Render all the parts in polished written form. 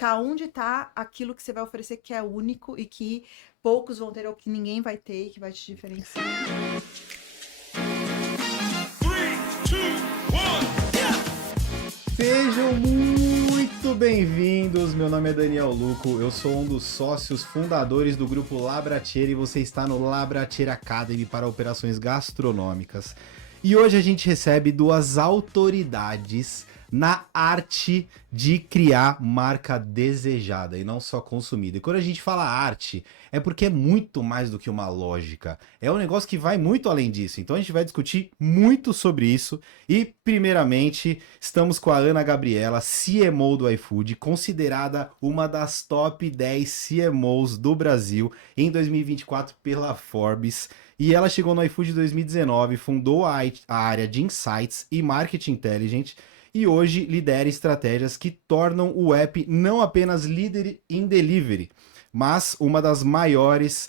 identificar onde está aquilo que você vai oferecer que é único e que poucos vão ter ou que ninguém vai ter e que vai te diferenciar. 3, 2, 1. Sejam muito bem-vindos, meu nome é Daniel Luco, eu sou um dos sócios fundadores do grupo Labratiera e você está no Labratiera Academy para operações gastronômicas. E hoje a gente recebe duas autoridades na arte de criar marca desejada e não só consumida. E quando a gente fala arte, é porque é muito mais do que uma lógica. É um negócio que vai muito além disso. Então a gente vai discutir muito sobre isso. E, primeiramente, estamos com a Ana Gabriela, CMO do iFood, considerada uma das top 10 CMOs do Brasil em 2024 pela Forbes. E ela chegou no iFood em 2019, fundou a área de Insights e Marketing Intelligence e hoje lidera estratégias que tornam o app não apenas líder em delivery, mas uma das maiores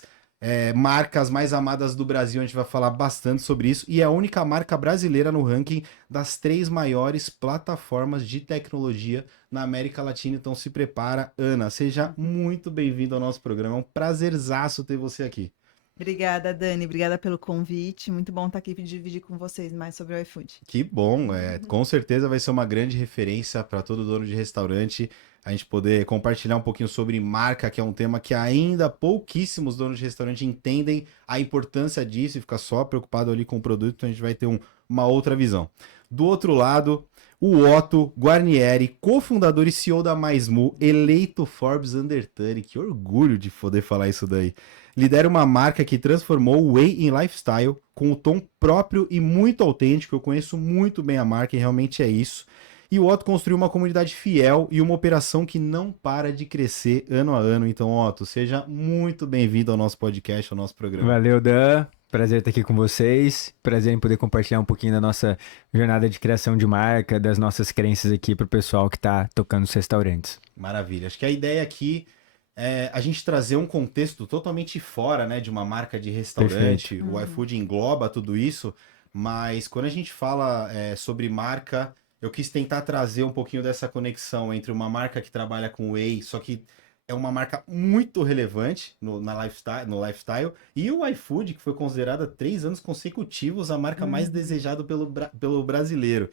marcas mais amadas do Brasil. A gente vai falar bastante sobre isso e é a única marca brasileira no ranking das 3 maiores plataformas de tecnologia na América Latina. Então se prepara, Ana, seja muito bem-vindo ao nosso programa, é um prazerzaço ter você aqui. Obrigada, Dani. Obrigada pelo convite. Muito bom estar aqui e dividir com vocês mais sobre o iFood. Que bom, com certeza vai ser uma grande referência para todo dono de restaurante a gente poder compartilhar um pouquinho sobre marca, que é um tema que ainda pouquíssimos donos de restaurante entendem a importância disso e fica só preocupado ali com o produto, então a gente vai ter uma outra visão. Do outro lado, o Otto Guarnieri, cofundador e CEO da MaisMu, eleito Forbes Under 30, que orgulho de poder falar isso daí. Lidera uma marca que transformou o Whey em lifestyle, com um tom próprio e muito autêntico. Eu conheço muito bem a marca e realmente é isso. E o Otto construiu uma comunidade fiel e uma operação que não para de crescer ano a ano. Então, Otto, seja muito bem-vindo ao nosso podcast, ao nosso programa. Valeu, Dan. Prazer estar aqui com vocês. Prazer em poder compartilhar um pouquinho da nossa jornada de criação de marca, das nossas crenças aqui para o pessoal que está tocando os restaurantes. Maravilha. Acho que a ideia aqui é a gente trazer um contexto totalmente fora, né, de uma marca de restaurante. Perfeito. O iFood engloba tudo isso, mas quando a gente fala sobre marca, eu quis tentar trazer um pouquinho dessa conexão entre uma marca que trabalha com whey, só que é uma marca muito relevante no lifestyle, e o iFood, que foi considerada 3 anos consecutivos a marca mais desejada pelo brasileiro.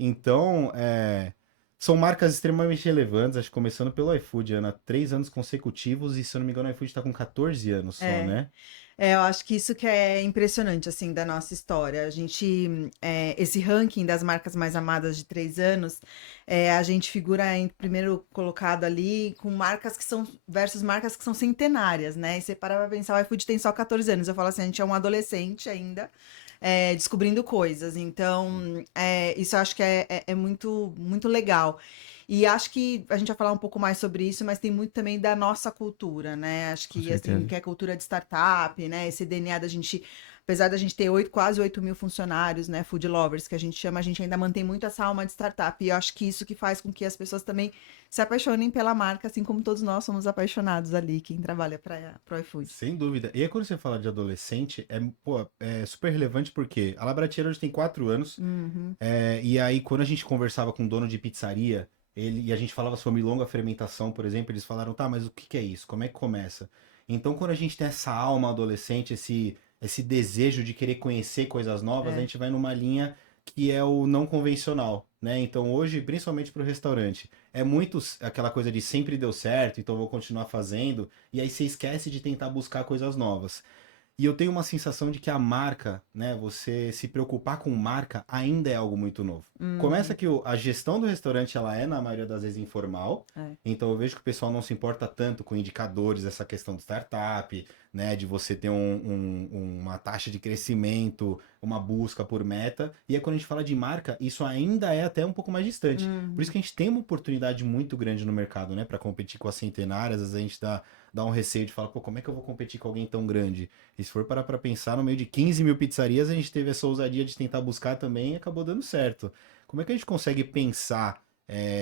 Então, são marcas extremamente relevantes, acho que começando pelo iFood, Ana, 3 anos consecutivos, e se eu não me engano o iFood está com 14 anos só, né? Eu acho que isso que é impressionante, assim, da nossa história. A gente, esse ranking das marcas mais amadas de 3 anos, a gente figura em primeiro colocado ali com marcas que são, versus marcas que são centenárias, né? E você para pra pensar, o iFood tem só 14 anos. Eu falo assim, a gente é um adolescente ainda, descobrindo coisas. Então, isso eu acho que é muito, muito legal. E acho que a gente vai falar um pouco mais sobre isso, mas tem muito também da nossa cultura, né? Acho Com que, assim, certeza. que é a cultura de startup, né? Esse DNA da gente, apesar da gente ter quase 8 mil funcionários, né? Food lovers, que a gente chama, a gente ainda mantém muito essa alma de startup. E eu acho que isso que faz com que as pessoas também se apaixonem pela marca, assim como todos nós somos apaixonados ali, quem trabalha para o iFood. Sem dúvida. E aí quando você fala de adolescente, é super relevante porque a Labratiera hoje tem 4 anos, Uhum. e aí quando a gente conversava com um dono de pizzaria, e a gente falava sobre longa fermentação, por exemplo, eles falaram, tá, mas o que é isso? Como é que começa? Então quando a gente tem essa alma adolescente, esse desejo de querer conhecer coisas novas, a gente vai numa linha que é o não convencional, né? Então hoje, principalmente para o restaurante, é muito aquela coisa de sempre deu certo, então vou continuar fazendo, e aí você esquece de tentar buscar coisas novas. E eu tenho uma sensação de que a marca, né, você se preocupar com marca ainda é algo muito novo. Começa que a gestão do restaurante, ela é, na maioria das vezes, informal. Então eu vejo que o pessoal não se importa tanto com indicadores, essa questão do startup, né, de você ter uma taxa de crescimento, uma busca por meta. E aí quando a gente fala de marca, isso ainda é até um pouco mais distante. Por isso que a gente tem uma oportunidade muito grande no mercado, né, para competir com as centenárias. Às vezes a gente dá um receio de falar, pô, como é que eu vou competir com alguém tão grande? E se for parar pra pensar, no meio de 15 mil pizzarias, a gente teve essa ousadia de tentar buscar também e acabou dando certo. Como é que a gente consegue pensar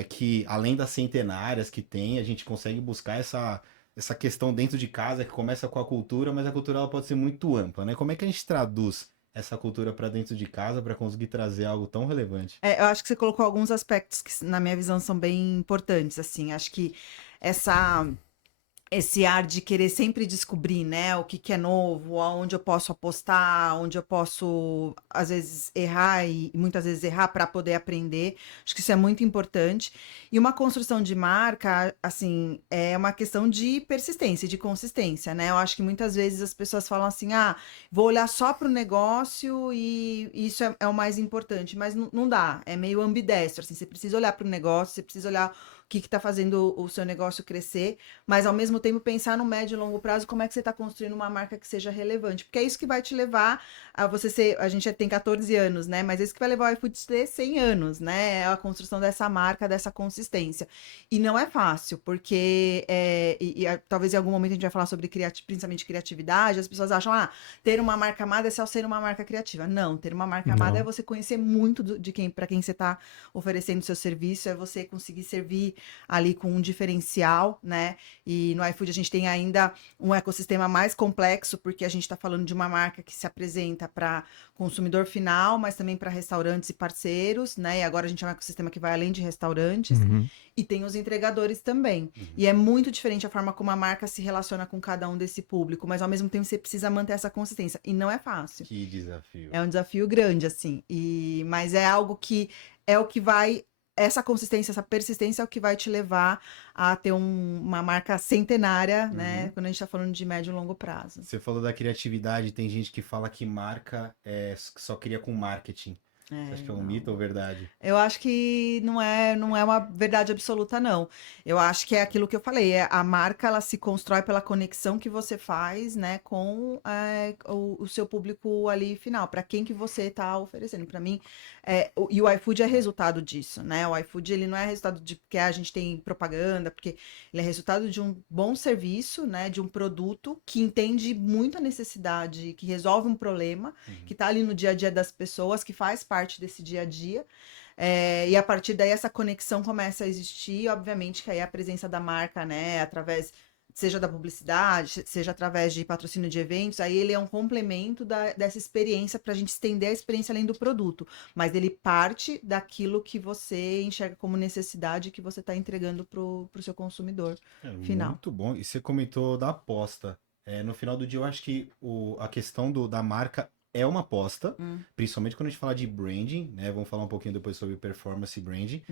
que, além das centenárias que tem, a gente consegue buscar essa questão dentro de casa que começa com a cultura, mas a cultura ela pode ser muito ampla, né? Como é que a gente traduz essa cultura para dentro de casa para conseguir trazer algo tão relevante? Eu acho que você colocou alguns aspectos que, na minha visão, são bem importantes, assim. Acho que esse ar de querer sempre descobrir, né, o que que é novo, aonde eu posso apostar, onde eu posso, às vezes, errar e muitas vezes errar para poder aprender. Acho que isso é muito importante. E uma construção de marca, assim, é uma questão de persistência, de consistência, né? Eu acho que muitas vezes as pessoas falam assim, ah, vou olhar só para o negócio e isso é o mais importante, mas não dá, é meio ambidestro, assim, você precisa olhar para o negócio, você precisa olhar o que está fazendo o seu negócio crescer, mas ao mesmo tempo pensar no médio e longo prazo como é que você está construindo uma marca que seja relevante, porque é isso que vai te levar a você ser, a gente já tem 14 anos, né, mas é isso que vai levar o iFood a ter 100 anos, né, é a construção dessa marca, dessa consistência, e não é fácil, porque talvez em algum momento a gente vai falar sobre principalmente criatividade, as pessoas acham, ter uma marca amada é só ser uma marca criativa, não, ter uma marca amada é você conhecer muito para quem você está oferecendo seu serviço, é você conseguir servir ali com um diferencial, né? E no iFood a gente tem ainda um ecossistema mais complexo, porque a gente está falando de uma marca que se apresenta para consumidor final, mas também para restaurantes e parceiros, né? E agora a gente é um ecossistema que vai além de restaurantes. E tem os entregadores também. E é muito diferente a forma como a marca se relaciona com cada um desse público, mas ao mesmo tempo você precisa manter essa consistência. E não é fácil. Que desafio. É um desafio grande, assim. Mas é algo que é o que vai. Essa consistência, essa persistência é o que vai te levar a ter uma marca centenária, né? Quando a gente tá falando de médio e longo prazo. Você falou da criatividade, tem gente que fala que marca só cria com marketing. Você acha que é um mito ou verdade? Eu acho que não é uma verdade absoluta, não. Eu acho que é aquilo que eu falei, a marca, ela se constrói pela conexão que você faz, né, com o seu público ali final, para quem que você está oferecendo. Para mim, e o iFood é resultado disso, né? O iFood, ele não é resultado de porque a gente tem propaganda, porque ele é resultado de um bom serviço, né, de um produto que entende muito a necessidade, que resolve um problema, que está ali no dia a dia das pessoas, que faz parte desse dia a dia, e a partir daí essa conexão começa a existir, obviamente que aí a presença da marca, né, através, seja da publicidade, seja através de patrocínio de eventos, aí ele é um complemento dessa experiência para a gente estender a experiência além do produto, mas ele parte daquilo que você enxerga como necessidade que você está entregando para o seu consumidor final. Muito bom, e você comentou da aposta, no final do dia eu acho que a questão da marca é uma aposta, principalmente quando a gente fala de branding, né? Vamos falar um pouquinho depois sobre performance e branding.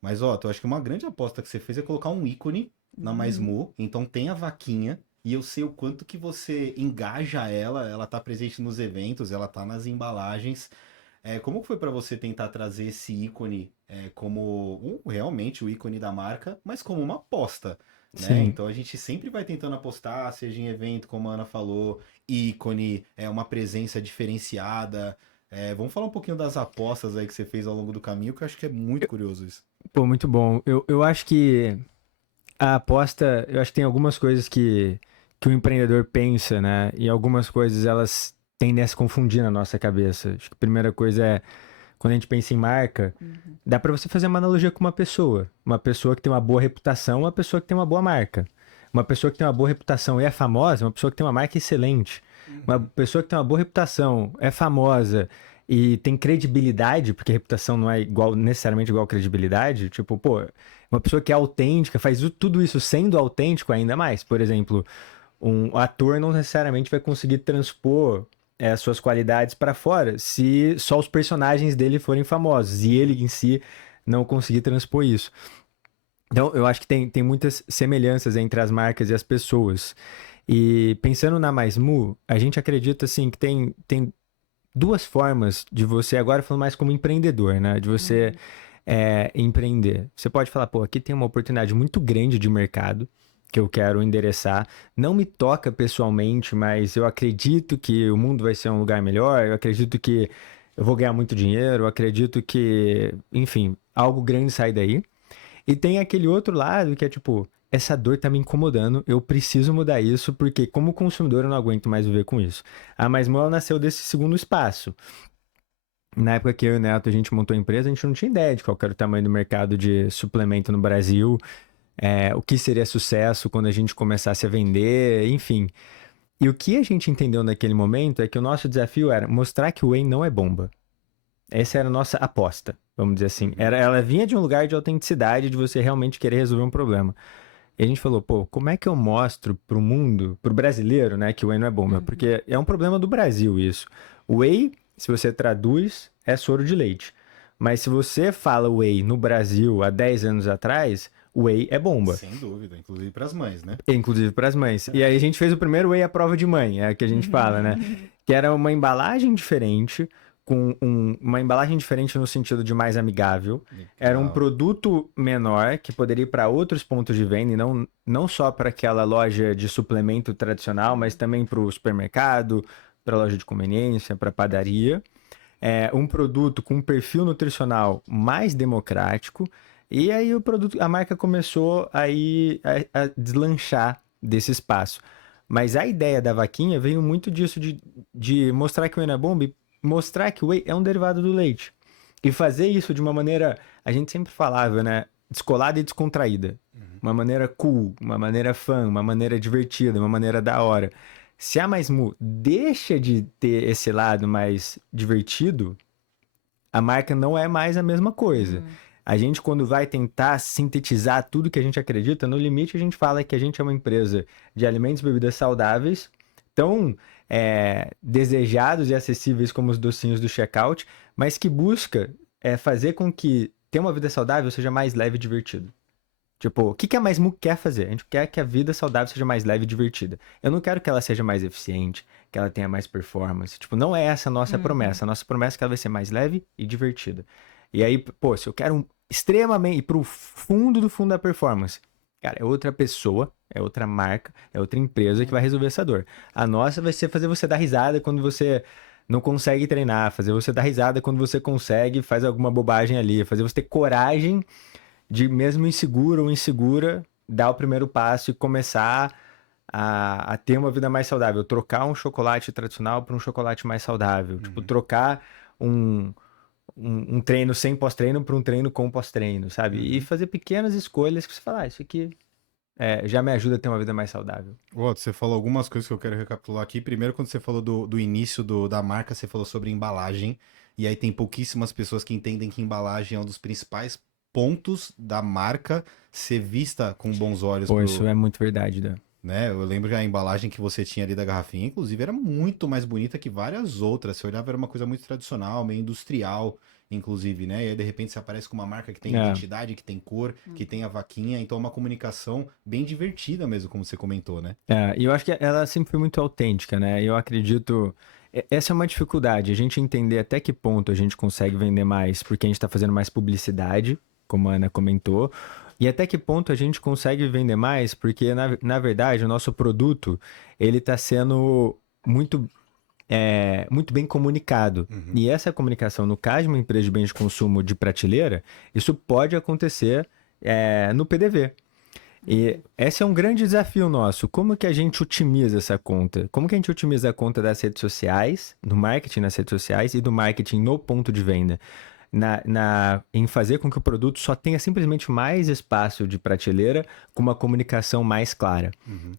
Mas, eu acho que uma grande aposta que você fez é colocar um ícone na Mais Mu. Então tem a vaquinha e eu sei o quanto que você engaja ela tá presente nos eventos, ela tá nas embalagens. Como foi para você tentar trazer esse ícone como realmente o ícone da marca, mas como uma aposta? Né? Então a gente sempre vai tentando apostar, seja em evento, como a Ana falou, ícone, uma presença diferenciada. Vamos falar um pouquinho das apostas aí que você fez ao longo do caminho, que eu acho que é muito curioso isso. Pô, muito bom. Eu acho que a aposta, eu acho que tem algumas coisas que o empreendedor pensa, né? E algumas coisas elas tendem a se confundir na nossa cabeça. Acho que a primeira coisa é, quando a gente pensa em marca, dá para você fazer uma analogia com uma pessoa. Uma pessoa que tem uma boa reputação, uma pessoa que tem uma boa marca. Uma pessoa que tem uma boa reputação e é famosa, uma pessoa que tem uma marca excelente. Uma pessoa que tem uma boa reputação, é famosa e tem credibilidade, porque reputação não é necessariamente igual credibilidade. Tipo, pô, uma pessoa que é autêntica, faz tudo isso sendo autêntico ainda mais. Por exemplo, um ator não necessariamente vai conseguir transpor suas qualidades para fora se só os personagens dele forem famosos e ele em si não conseguir transpor isso. Então, eu acho que tem muitas semelhanças entre as marcas e as pessoas. E pensando na Mais Mu, a gente acredita assim que tem duas formas de você, agora falando mais como empreendedor, né? De você empreender. Você pode falar, pô, aqui tem uma oportunidade muito grande de mercado que eu quero endereçar. Não me toca pessoalmente, mas eu acredito que o mundo vai ser um lugar melhor, eu acredito que eu vou ganhar muito dinheiro, eu acredito que, enfim, algo grande sai daí. E tem aquele outro lado que é tipo, essa dor tá me incomodando, eu preciso mudar isso, porque como consumidor eu não aguento mais viver com isso. A Mais Mu nasceu desse segundo espaço. Na época que eu e o Neto a gente montou a empresa, a gente não tinha ideia de qual era o tamanho do mercado de suplemento no Brasil, o que seria sucesso quando a gente começasse a vender, enfim. E o que a gente entendeu naquele momento é que o nosso desafio era mostrar que o whey não é bomba. Essa era a nossa aposta, vamos dizer assim. Ela vinha de um lugar de autenticidade, de você realmente querer resolver um problema. E a gente falou, pô, como é que eu mostro pro mundo, pro brasileiro, né, que o whey não é bom, meu? Porque é um problema do Brasil isso. O whey, se você traduz, é soro de leite. Mas se você fala whey no Brasil há 10 anos atrás, whey é bomba. Sem dúvida, inclusive pras mães, né? Inclusive para as mães. E aí a gente fez o primeiro whey à prova de mãe, é o que a gente fala, né? Que era uma embalagem diferente, com uma embalagem diferente no sentido de mais amigável. Era um Legal. produto menor que poderia ir para outros pontos de venda, e não só para aquela loja de suplemento tradicional, mas também para o supermercado, para a loja de conveniência, para a padaria. Um produto com um perfil nutricional mais democrático. E aí a marca começou a deslanchar desse espaço. Mas a ideia da vaquinha veio muito disso de mostrar que o whey não é bomba e mostrar que o whey é um derivado do leite. E fazer isso de uma maneira, a gente sempre falava, né? Descolada e descontraída. Uma maneira cool, uma maneira fã, uma maneira divertida, uma maneira da hora. Se a Mais Mu deixa de ter esse lado mais divertido, a marca não é mais a mesma coisa. A gente, quando vai tentar sintetizar tudo que a gente acredita, no limite a gente fala que a gente é uma empresa de alimentos e bebidas saudáveis, tão desejados e acessíveis como os docinhos do checkout, mas que busca fazer com que ter uma vida saudável seja mais leve e divertido. Tipo, o que a Mais Mu quer fazer? A gente quer que a vida saudável seja mais leve e divertida. Eu não quero que ela seja mais eficiente, que ela tenha mais performance. Tipo, não é essa a nossa promessa. A nossa promessa é que ela vai ser mais leve e divertida. E aí, pô, se eu quero extremamente ir pro fundo do fundo da performance, cara, é outra pessoa, é outra marca, é outra empresa que vai resolver essa dor. A nossa vai ser fazer você dar risada quando você não consegue treinar, fazer você dar risada quando você consegue, faz alguma bobagem ali, fazer você ter coragem de, mesmo inseguro ou insegura, dar o primeiro passo e começar a ter uma vida mais saudável. Trocar um chocolate tradicional por um chocolate mais saudável. Tipo, trocar um treino sem pós-treino para um treino com pós-treino, sabe? E fazer pequenas escolhas que você fala, isso aqui já me ajuda a ter uma vida mais saudável. Otto, você falou algumas coisas que eu quero recapitular aqui. Primeiro, quando você falou do início da marca, você falou sobre embalagem. E aí tem pouquíssimas pessoas que entendem que embalagem é um dos principais pontos da marca ser vista com bons olhos. Pô, isso é muito verdade, Dan. Né? Eu lembro que a embalagem que você tinha ali da garrafinha, inclusive, era muito mais bonita que várias outras. Você olhava, era uma coisa muito tradicional, meio industrial, inclusive, né? E aí, de repente, você aparece com uma marca que tem identidade, que tem cor, que tem a vaquinha. Então, é uma comunicação bem divertida mesmo, como você comentou, né? E eu acho que ela sempre foi muito autêntica, né? Eu acredito... Essa é uma dificuldade, a gente entender até que ponto a gente consegue vender mais porque a gente está fazendo mais publicidade, como a Ana comentou, e até que ponto a gente consegue vender mais porque, na verdade, o nosso produto, ele está sendo muito bem comunicado. E essa comunicação, no caso de uma empresa de bens de consumo de prateleira, isso pode acontecer no PDV. E esse é um grande desafio nosso. Como que a gente otimiza essa conta? Como que a gente otimiza a conta das redes sociais, do marketing nas redes sociais e do marketing no ponto de venda? Em fazer com que o produto só tenha simplesmente mais espaço de prateleira com uma comunicação mais clara.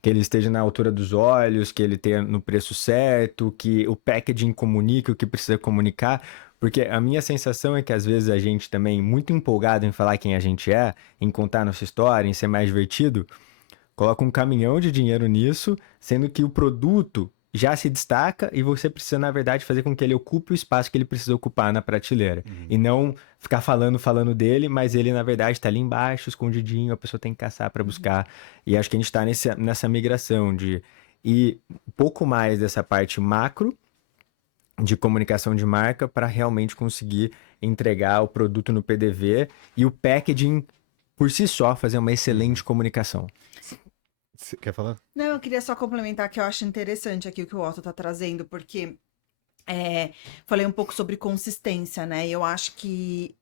Que ele esteja na altura dos olhos, que ele tenha no preço certo, que o packaging comunique o que precisa comunicar. Porque a minha sensação é que às vezes a gente também, muito empolgado em falar quem a gente é, em contar nossa história, em ser mais divertido, coloca um caminhão de dinheiro nisso, sendo que o produto já se destaca e você precisa, na verdade, fazer com que ele ocupe o espaço que ele precisa ocupar na prateleira. E não ficar falando dele, mas ele, na verdade, está ali embaixo, escondidinho, a pessoa tem que caçar para buscar. E acho que a gente está nessa migração de ir um pouco mais dessa parte macro, de comunicação de marca, para realmente conseguir entregar o produto no PDV e o packaging, por si só, fazer uma excelente comunicação. Você quer falar? Não, eu queria só complementar que eu acho interessante aqui o que o Otto tá trazendo, porque falei um pouco sobre consistência, né? E eu acho que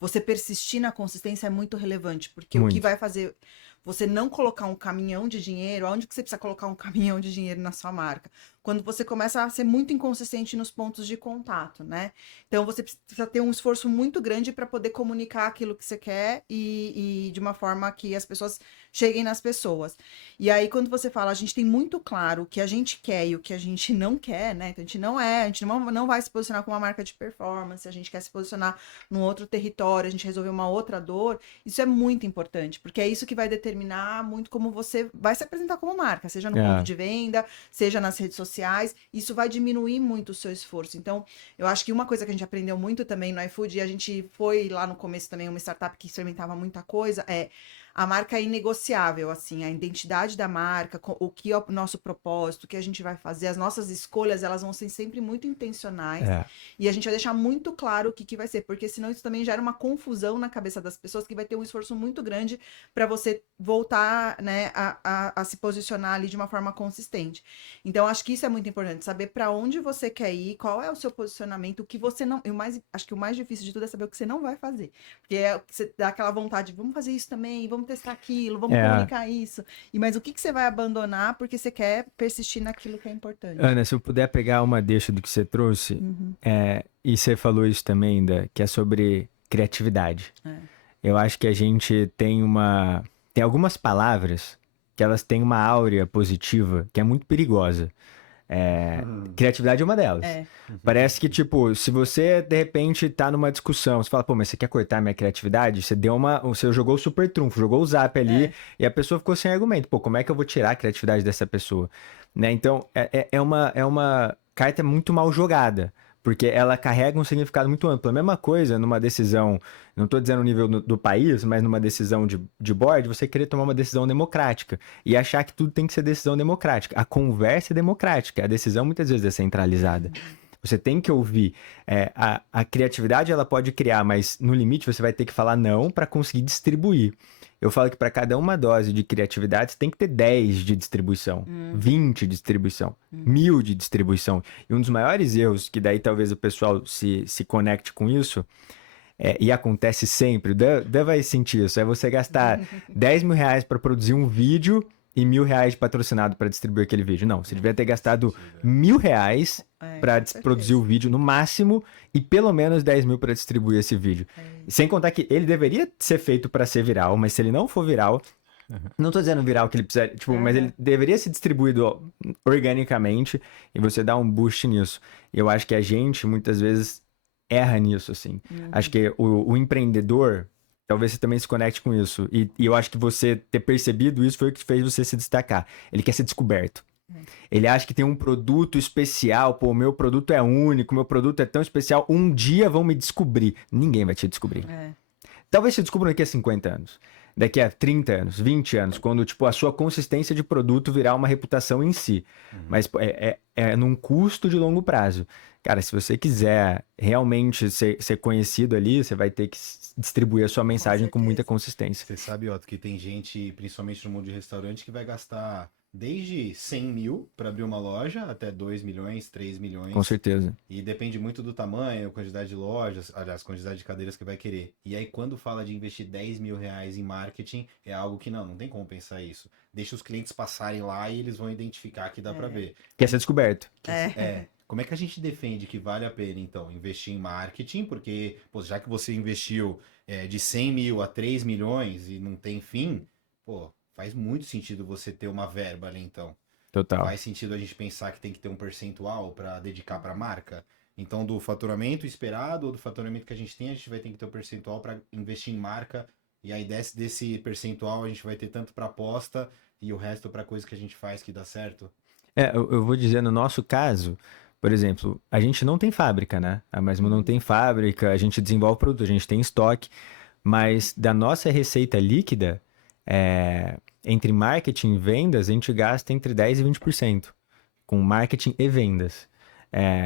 você persistir na consistência é muito relevante, porque o que vai fazer você não colocar um caminhão de dinheiro, aonde que você precisa colocar um caminhão de dinheiro na sua marca? quando você começa a ser muito inconsistente nos pontos de contato, né? Então você precisa ter um esforço muito grande para poder comunicar aquilo que você quer e de uma forma que as pessoas cheguem nas pessoas. E aí, quando você fala, a gente tem muito claro o que a gente quer e o que a gente não quer, né? Então a gente não vai se posicionar como uma marca de performance, a gente quer se posicionar num outro território, a gente resolver uma outra dor. Isso é muito importante, porque é isso que vai determinar muito como você vai se apresentar como marca, seja no ponto de venda, seja nas redes sociais. Isso vai diminuir muito o seu esforço. Então, eu acho que uma coisa que a gente aprendeu muito também no iFood, e a gente foi lá no começo também uma startup que experimentava muita coisa, a marca é inegociável, assim, a identidade da marca, o que é o nosso propósito, o que a gente vai fazer, as nossas escolhas, elas vão ser sempre muito intencionais, e a gente vai deixar muito claro o que vai ser, porque senão isso também gera uma confusão na cabeça das pessoas, que vai ter um esforço muito grande para você voltar, né, a se posicionar ali de uma forma consistente. Então, acho que isso é muito importante, saber para onde você quer ir, qual é o seu posicionamento, o que você não... acho que o mais difícil de tudo é saber o que você não vai fazer, porque você dá aquela vontade, vamos fazer isso também, vamos testar aquilo, vamos comunicar isso. Mas o que você vai abandonar porque você quer persistir naquilo que é importante? Ana, se eu puder pegar uma deixa do que você trouxe, e você falou isso também, que é sobre criatividade. Eu acho que a gente tem algumas palavras que elas têm uma áurea positiva que é muito perigosa. Criatividade é uma delas. Parece que, tipo, se você, de repente, tá numa discussão, você fala, pô, mas você quer cortar minha criatividade? Você jogou o super trunfo, jogou o zap ali, e a pessoa ficou sem argumento. Pô, como é que eu vou tirar a criatividade dessa pessoa? Né? Então, é uma carta muito mal jogada, porque ela carrega um significado muito amplo. A mesma coisa numa decisão, não estou dizendo no nível do país, mas numa decisão de board, você querer tomar uma decisão democrática e achar que tudo tem que ser decisão democrática. A conversa é democrática, a decisão muitas vezes é centralizada. Você tem que ouvir. A criatividade ela pode criar, mas no limite você vai ter que falar não para conseguir distribuir. Eu falo que para cada uma dose de criatividade, você tem que ter 10 de distribuição, 20 de distribuição, 1000 de distribuição. E um dos maiores erros, que daí talvez o pessoal se conecte com isso, e acontece sempre, o Dan vai sentir isso, é você gastar 10 mil reais para produzir um vídeo e 1.000 reais de patrocinado para distribuir aquele vídeo. Não, você devia ter gastado 1.000 reais para produzir o vídeo no máximo e pelo menos 10 mil para distribuir esse vídeo. Sem contar que ele deveria ser feito para ser viral, mas se ele não for viral, não tô dizendo viral que ele precisa, tipo, mas ele deveria ser distribuído organicamente e você dá um boost nisso. E eu acho que a gente muitas vezes erra nisso, assim. Acho que o empreendedor, talvez você também se conecte com isso. E eu acho que você ter percebido isso foi o que fez você se destacar. Ele quer ser descoberto. Ele acha que tem um produto especial. Pô, meu produto é único, meu produto é tão especial. Um dia vão me descobrir. Ninguém vai te descobrir. Talvez te descubram daqui a 50 anos. Daqui a 30 anos, 20 anos. Quando, tipo, a sua consistência de produto virar uma reputação em si. Mas pô, é num custo de longo prazo. Cara, se você quiser realmente ser conhecido ali, você vai ter que distribuir a sua mensagem com muita consistência. Você sabe, Otto, que tem gente, principalmente no mundo de restaurante, que vai gastar desde 100 mil para abrir uma loja até 2 milhões, 3 milhões. Com certeza. E depende muito do tamanho, quantidade de lojas, aliás, quantidade de cadeiras que vai querer. E aí, quando fala de investir 10 mil reais em marketing, é algo que não tem como pensar isso. Deixa os clientes passarem lá e eles vão identificar que dá para ver. Quer ser descoberto. Como é que a gente defende que vale a pena, então, investir em marketing? Porque, pô, já que você investiu de 100 mil a 3 milhões e não tem fim, pô, faz muito sentido você ter uma verba ali, então. Total. Faz sentido a gente pensar que tem que ter um percentual para dedicar para a marca? Então, do faturamento esperado ou do faturamento que a gente vai ter que ter um percentual para investir em marca. E aí, desse percentual, a gente vai ter tanto para aposta e o resto para coisa que a gente faz que dá certo? Eu vou dizer, no nosso caso, por exemplo, a gente não tem fábrica, né? A Mesmo não tem fábrica, a gente desenvolve produto, a gente tem estoque, mas da nossa receita líquida, entre marketing e vendas, a gente gasta entre 10% e 20% com marketing e vendas.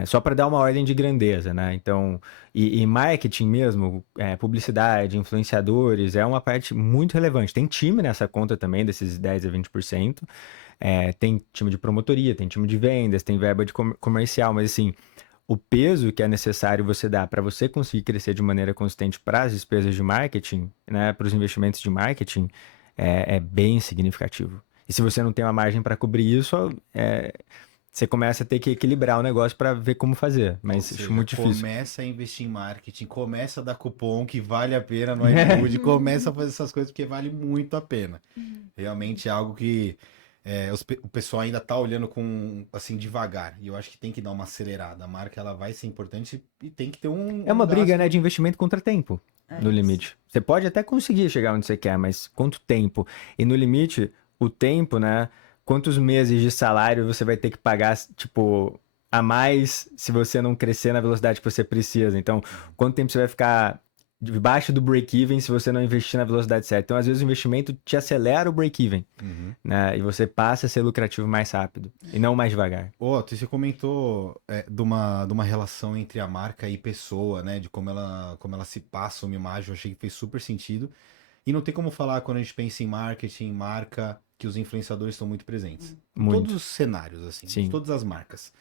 Só para dar uma ordem de grandeza, né? Então, e marketing mesmo, publicidade, influenciadores, é uma parte muito relevante. Tem time nessa conta também, desses 10% a 20%. Tem time de promotoria, tem time de vendas, tem verba de comercial, mas assim, o peso que é necessário você dar para você conseguir crescer de maneira consistente para as despesas de marketing, né, para os investimentos de marketing, é bem significativo. E se você não tem uma margem para cobrir isso, você começa a ter que equilibrar o negócio pra ver como fazer. Mas Ou acho seja, muito difícil. começa a investir em marketing, começa a dar cupom que vale a pena no iFood, começa a fazer essas coisas porque vale muito a pena. Realmente é algo que o pessoal ainda tá olhando com, assim, devagar. E eu acho que tem que dar uma acelerada. A marca, ela vai ser importante e tem que ter É uma briga, né, gasto. de investimento contra tempo, no isso. limite. Você pode até conseguir chegar onde você quer, mas quanto tempo? E no limite, o tempo, né? Quantos meses de salário você vai ter que pagar, tipo, a mais se você não crescer na velocidade que você precisa? Então, quanto tempo você vai ficar debaixo do break-even se você não investir na velocidade certa? Então, às vezes, o investimento te acelera o break-even, Uhum. né? E você passa a ser lucrativo mais rápido e não mais devagar. Você comentou de uma relação entre a marca e pessoa, né? De como ela se passa uma imagem, eu achei que fez super sentido. E não tem como falar quando a gente pensa em marketing, marca, que os influenciadores estão muito presentes. Em Muito. todos os cenários, assim, Sim. de todas as marcas.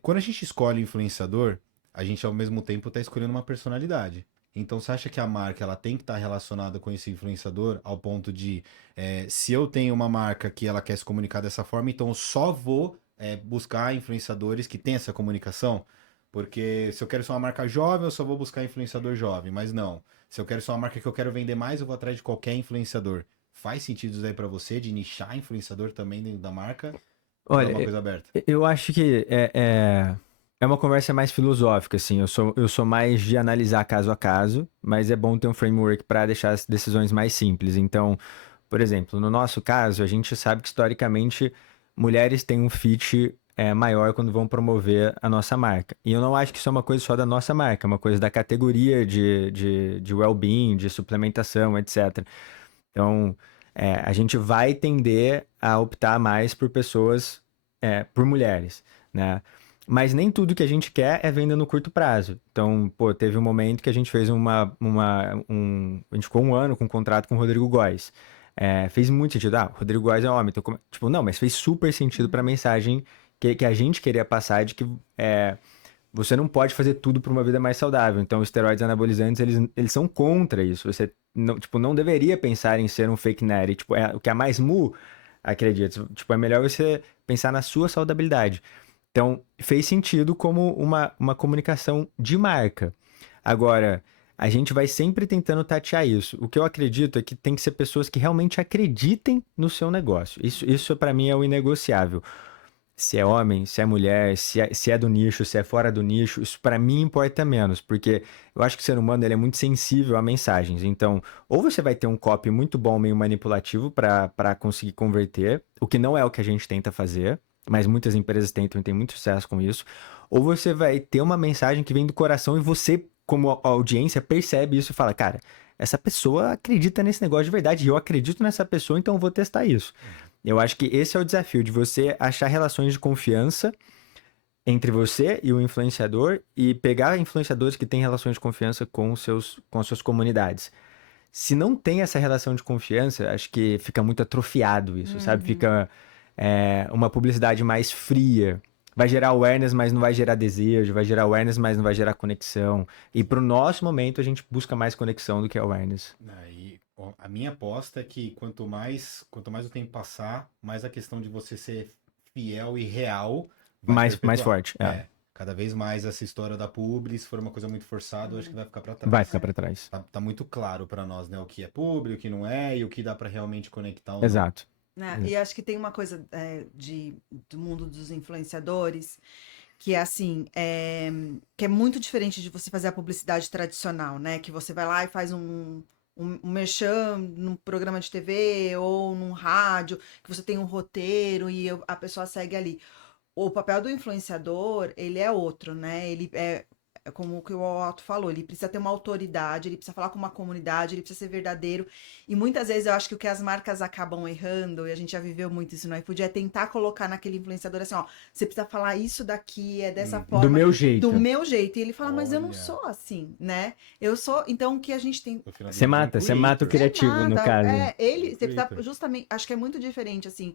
Quando a gente escolhe influenciador, a gente ao mesmo tempo está escolhendo uma personalidade. Então, você acha que a marca ela tem que estar relacionada com esse influenciador ao ponto de, se eu tenho uma marca que ela quer se comunicar dessa forma, então eu só vou buscar influenciadores que têm essa comunicação? Porque se eu quero ser uma marca jovem, eu só vou buscar influenciador jovem, mas não. Se eu quero ser uma marca que eu quero vender mais, eu vou atrás de qualquer influenciador. Faz sentido isso aí pra você, de nichar influenciador também dentro da marca? Ou é uma Olha, coisa aberta? eu acho que é uma conversa mais filosófica, assim. Eu sou mais de analisar caso a caso, mas é bom ter um framework para deixar as decisões mais simples. Então, por exemplo, no nosso caso, a gente sabe que historicamente mulheres têm um fit maior quando vão promover a nossa marca. E eu não acho que isso é uma coisa só da nossa marca, é uma coisa da categoria de well-being, de suplementação, etc. Então, a gente vai tender a optar mais por pessoas, por mulheres, né? Mas nem tudo que a gente quer é venda no curto prazo. Então, pô, teve um momento que a gente fez a gente ficou um ano com um contrato com o Rodrigo Góes. Fez muito sentido. Ah, o Rodrigo Góes é homem. Então, tipo, não, mas fez super sentido para a mensagem que a gente queria passar de que você não pode fazer tudo para uma vida mais saudável. Então, os esteroides anabolizantes, eles são contra isso. Você não, tipo, não deveria pensar em ser um fake nerd. Tipo, o que é mais mu, acredito. Tipo, é melhor você pensar na sua saudabilidade. Então, fez sentido como uma comunicação de marca. Agora, a gente vai sempre tentando tatear isso. O que eu acredito é que tem que ser pessoas que realmente acreditem no seu negócio. Isso para mim é o inegociável. Se é homem, se é mulher, se é do nicho, se é fora do nicho, isso para mim importa menos, porque eu acho que o ser humano ele é muito sensível a mensagens. Então, ou você vai ter um copy muito bom, meio manipulativo para conseguir converter, o que não é o que a gente tenta fazer, mas muitas empresas tentam e têm muito sucesso com isso, ou você vai ter uma mensagem que vem do coração e você, como audiência, percebe isso e fala, cara, essa pessoa acredita nesse negócio de verdade, e eu acredito nessa pessoa, então eu vou testar isso. Eu acho que esse é o desafio, de você achar relações de confiança entre você e o influenciador e pegar influenciadores que têm relações de confiança com as suas comunidades. Se não tem essa relação de confiança, acho que fica muito atrofiado isso, sabe? Fica uma publicidade mais fria. Vai gerar awareness, mas não vai gerar desejo. Vai gerar awareness, mas não vai gerar conexão. E pro nosso momento, a gente busca mais conexão do que awareness. Aí, ó, a minha aposta é que quanto mais o tempo passar, mais a questão de você ser fiel e real vai Mais perpetuar. forte. Cada vez mais essa história da publi, se for uma coisa muito forçada, eu acho que vai ficar pra trás. Vai ficar pra trás. Tá muito claro pra nós, né? O que é publi, o que não é e o que dá pra realmente conectar ou não. Exato. Né? E acho que tem uma coisa do mundo dos influenciadores que é assim, que é muito diferente de você fazer a publicidade tradicional, né? Que você vai lá e faz um merchan num programa de TV ou num rádio, que você tem um roteiro e a pessoa segue ali. O papel do influenciador, ele é outro, né? Ele é como o que o Otto falou, ele precisa ter uma autoridade, ele precisa falar com uma comunidade, ele precisa ser verdadeiro. E muitas vezes eu acho que o que as marcas acabam errando, e a gente já viveu muito isso no iFood, é tentar colocar naquele influenciador assim, ó, você precisa falar isso daqui, é dessa forma. Do meu jeito. Do meu jeito. E ele fala, mas eu não Olha. sou assim, né? Eu sou. Então o que a gente tem. No final Você do dia, mata o criativo, no Nada, caso. você precisa Creator. justamente, acho que é muito diferente, assim,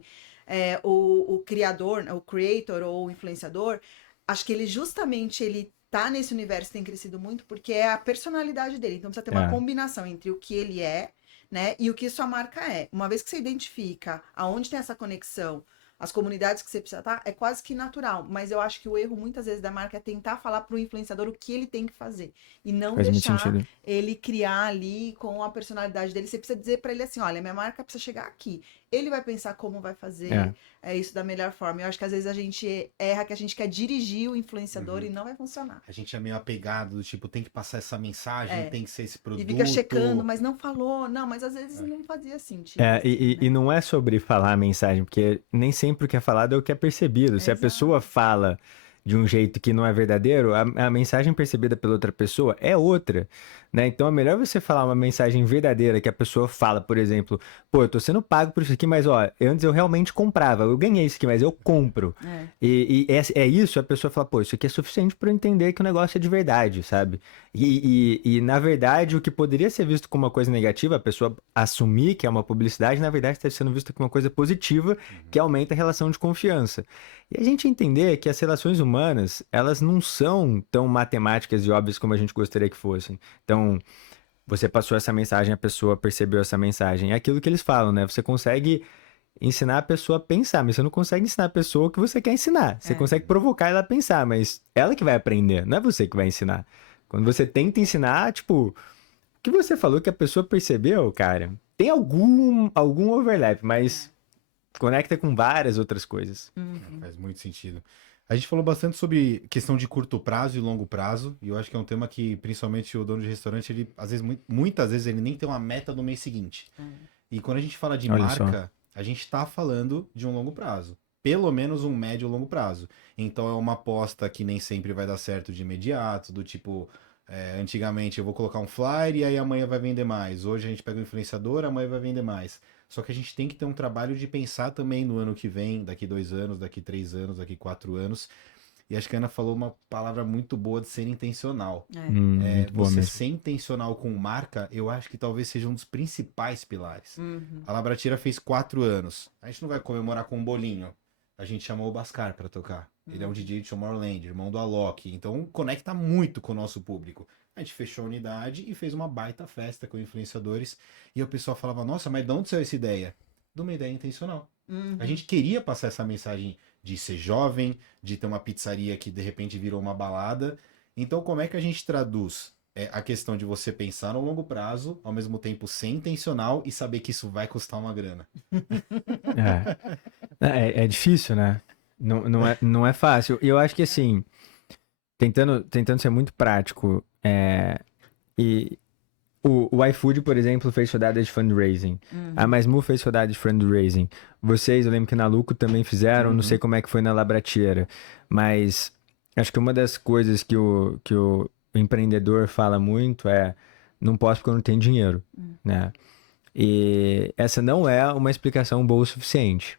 o criador, o creator ou o influenciador, acho que ele tá nesse universo, tem crescido muito, porque é a personalidade dele, então precisa ter uma combinação entre o que ele é, né, e o que sua marca é. Uma vez que você identifica aonde tem essa conexão as comunidades que você precisa estar, é quase que natural. Mas eu acho que o erro, muitas vezes, da marca é tentar falar pro influenciador o que ele tem que fazer. E não Faz muito deixar sentido. ele criar ali com a personalidade dele. Você precisa dizer pra ele assim, olha, minha marca precisa chegar aqui. Ele vai pensar como vai fazer isso da melhor forma. Eu acho que às vezes a gente erra, que a gente quer dirigir o influenciador e não vai funcionar. A gente é meio apegado, do tipo, tem que passar essa mensagem, tem que ser esse produto. E fica checando, mas não falou. Não, mas às vezes não fazia sentido. É, assim, e né? não é sobre falar a mensagem, porque nem sempre o que é falado é o que é percebido. Se a Exato. pessoa fala de um jeito que não é verdadeiro, a mensagem percebida pela outra pessoa é outra, né? Então é melhor você falar uma mensagem verdadeira que a pessoa fala, por exemplo, pô, eu tô sendo pago por isso aqui, mas ó, antes eu realmente comprava, eu ganhei isso aqui, mas eu compro. É. E é isso, a pessoa fala, pô, isso aqui é suficiente para eu entender que o negócio é de verdade, sabe? E na verdade, o que poderia ser visto como uma coisa negativa, a pessoa assumir que é uma publicidade, na verdade está sendo visto como uma coisa positiva, que aumenta a relação de confiança. E a gente entender que as relações humanas, elas não são tão matemáticas e óbvias como a gente gostaria que fossem. Então, você passou essa mensagem, a pessoa percebeu essa mensagem. É aquilo que eles falam, né? Você consegue ensinar a pessoa a pensar, mas você não consegue ensinar a pessoa o que você quer ensinar. Você consegue provocar ela a pensar, mas ela que vai aprender, não é você que vai ensinar. Quando você tenta ensinar, tipo, o que você falou que a pessoa percebeu, cara, tem algum overlap, mas conecta com várias outras coisas. Faz muito sentido. A gente falou bastante sobre questão de curto prazo e longo prazo, e eu acho que é um tema que, principalmente o dono de restaurante, ele, às vezes, muitas vezes, ele nem tem uma meta no mês seguinte. E quando a gente fala de Olha só. marca, a gente tá falando de um longo prazo. Pelo menos um médio e longo prazo. Então é uma aposta que nem sempre vai dar certo de imediato, do tipo, antigamente eu vou colocar um flyer e aí amanhã vai vender mais. Hoje a gente pega um influenciador, amanhã vai vender mais. Só que a gente tem que ter um trabalho de pensar também no ano que vem, daqui 2 anos, daqui 3 anos, daqui 4 anos. E acho que a Ana falou uma palavra muito boa de ser intencional. Muito boa Você mesmo. ser intencional com marca, eu acho que talvez seja um dos principais pilares. A Labratira fez 4 anos. A gente não vai comemorar com um bolinho. A gente chamou o Bascar pra tocar. Ele é um DJ de Tomorrowland, irmão do Alok. Então conecta muito com o nosso público. A gente fechou a unidade e fez uma baita festa com influenciadores. E o pessoal falava, nossa, mas de onde saiu essa ideia? De uma ideia intencional. A gente queria passar essa mensagem de ser jovem, de ter uma pizzaria que de repente virou uma balada. Então como é que a gente traduz a questão de você pensar no longo prazo, ao mesmo tempo ser intencional e saber que isso vai custar uma grana? É difícil, né? Não é fácil. E eu acho que assim, tentando ser muito prático, e o iFood, por exemplo, fez rodada de fundraising. A Maismu fez rodada de fundraising. Vocês, eu lembro que na Luco também fizeram, não sei como é que foi na Labratiera, mas acho que uma das coisas que o empreendedor fala muito é não posso porque eu não tenho dinheiro, né? E essa não é uma explicação boa o suficiente.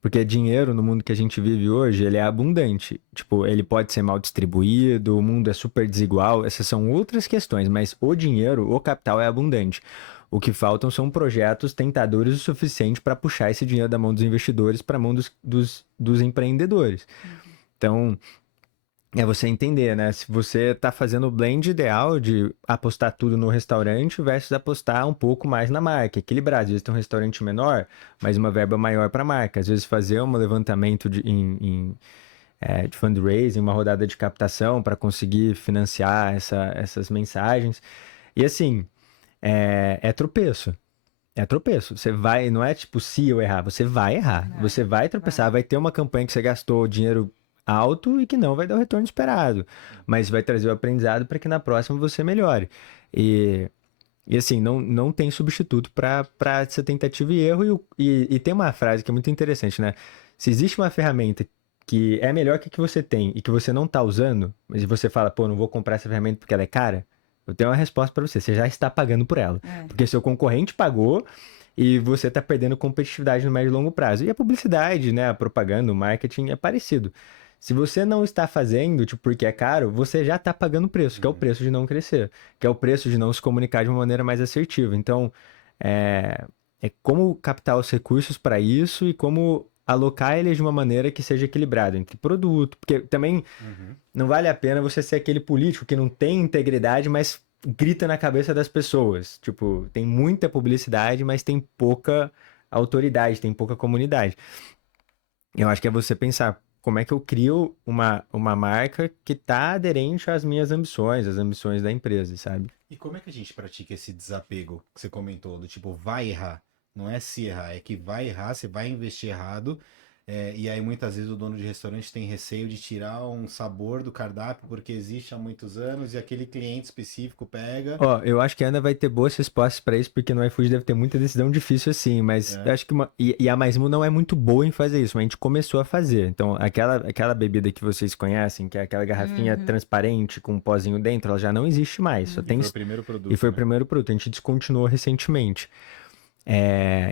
Porque dinheiro no mundo que a gente vive hoje, ele é abundante. Tipo, ele pode ser mal distribuído, o mundo é super desigual, essas são outras questões, mas o dinheiro, o capital é abundante. O que faltam são projetos tentadores o suficiente para puxar esse dinheiro da mão dos investidores para a mão dos empreendedores. Então, é você entender, né? Se você tá fazendo o blend ideal de apostar tudo no restaurante versus apostar um pouco mais na marca, equilibrar. Às vezes tem um restaurante menor, mas uma verba maior para a marca. Às vezes fazer um levantamento de fundraising, uma rodada de captação para conseguir financiar essas mensagens. E assim, é tropeço. É tropeço. Você vai, não é tipo se eu errar, você vai errar. Você vai tropeçar, vai ter uma campanha que você gastou dinheiro alto e que não vai dar o retorno esperado, mas vai trazer o aprendizado para que na próxima você melhore. E assim, não tem substituto para essa tentativa e erro. E tem uma frase que é muito interessante, né? Se existe uma ferramenta que é melhor que a que você tem e que você não está usando, mas você fala, pô, não vou comprar essa ferramenta porque ela é cara, eu tenho uma resposta para você. Você já está pagando por ela. Porque seu concorrente pagou e você está perdendo competitividade no médio e longo prazo. E a publicidade, né? A propaganda, o marketing é parecido. Se você não está fazendo, tipo, porque é caro, você já está pagando o preço, que é o preço de não crescer, que é o preço de não se comunicar de uma maneira mais assertiva. Então, é como captar os recursos para isso e como alocar eles de uma maneira que seja equilibrada entre produto, porque também não vale a pena você ser aquele político que não tem integridade, mas grita na cabeça das pessoas. Tipo, tem muita publicidade, mas tem pouca autoridade, tem pouca comunidade. Eu acho que é você pensar como é que eu crio uma marca que tá aderente às minhas ambições, às ambições da empresa, sabe? E como é que a gente pratica esse desapego que você comentou, do tipo, vai errar? Não é se errar, é que vai errar, você vai investir errado. E aí muitas vezes o dono de restaurante tem receio de tirar um sabor do cardápio porque existe há muitos anos e aquele cliente específico pega. Ó, eu acho que a Ana vai ter boas respostas pra isso, porque no iFood deve ter muita decisão difícil assim, mas eu É. acho que e a Maismu não é muito boa em fazer isso, mas a gente começou a fazer. Então, aquela bebida que vocês conhecem, que é aquela garrafinha Uhum, transparente com um pozinho dentro, ela já não existe mais, só E tem foi o primeiro e produto, foi o né? primeiro produto, a gente descontinuou recentemente.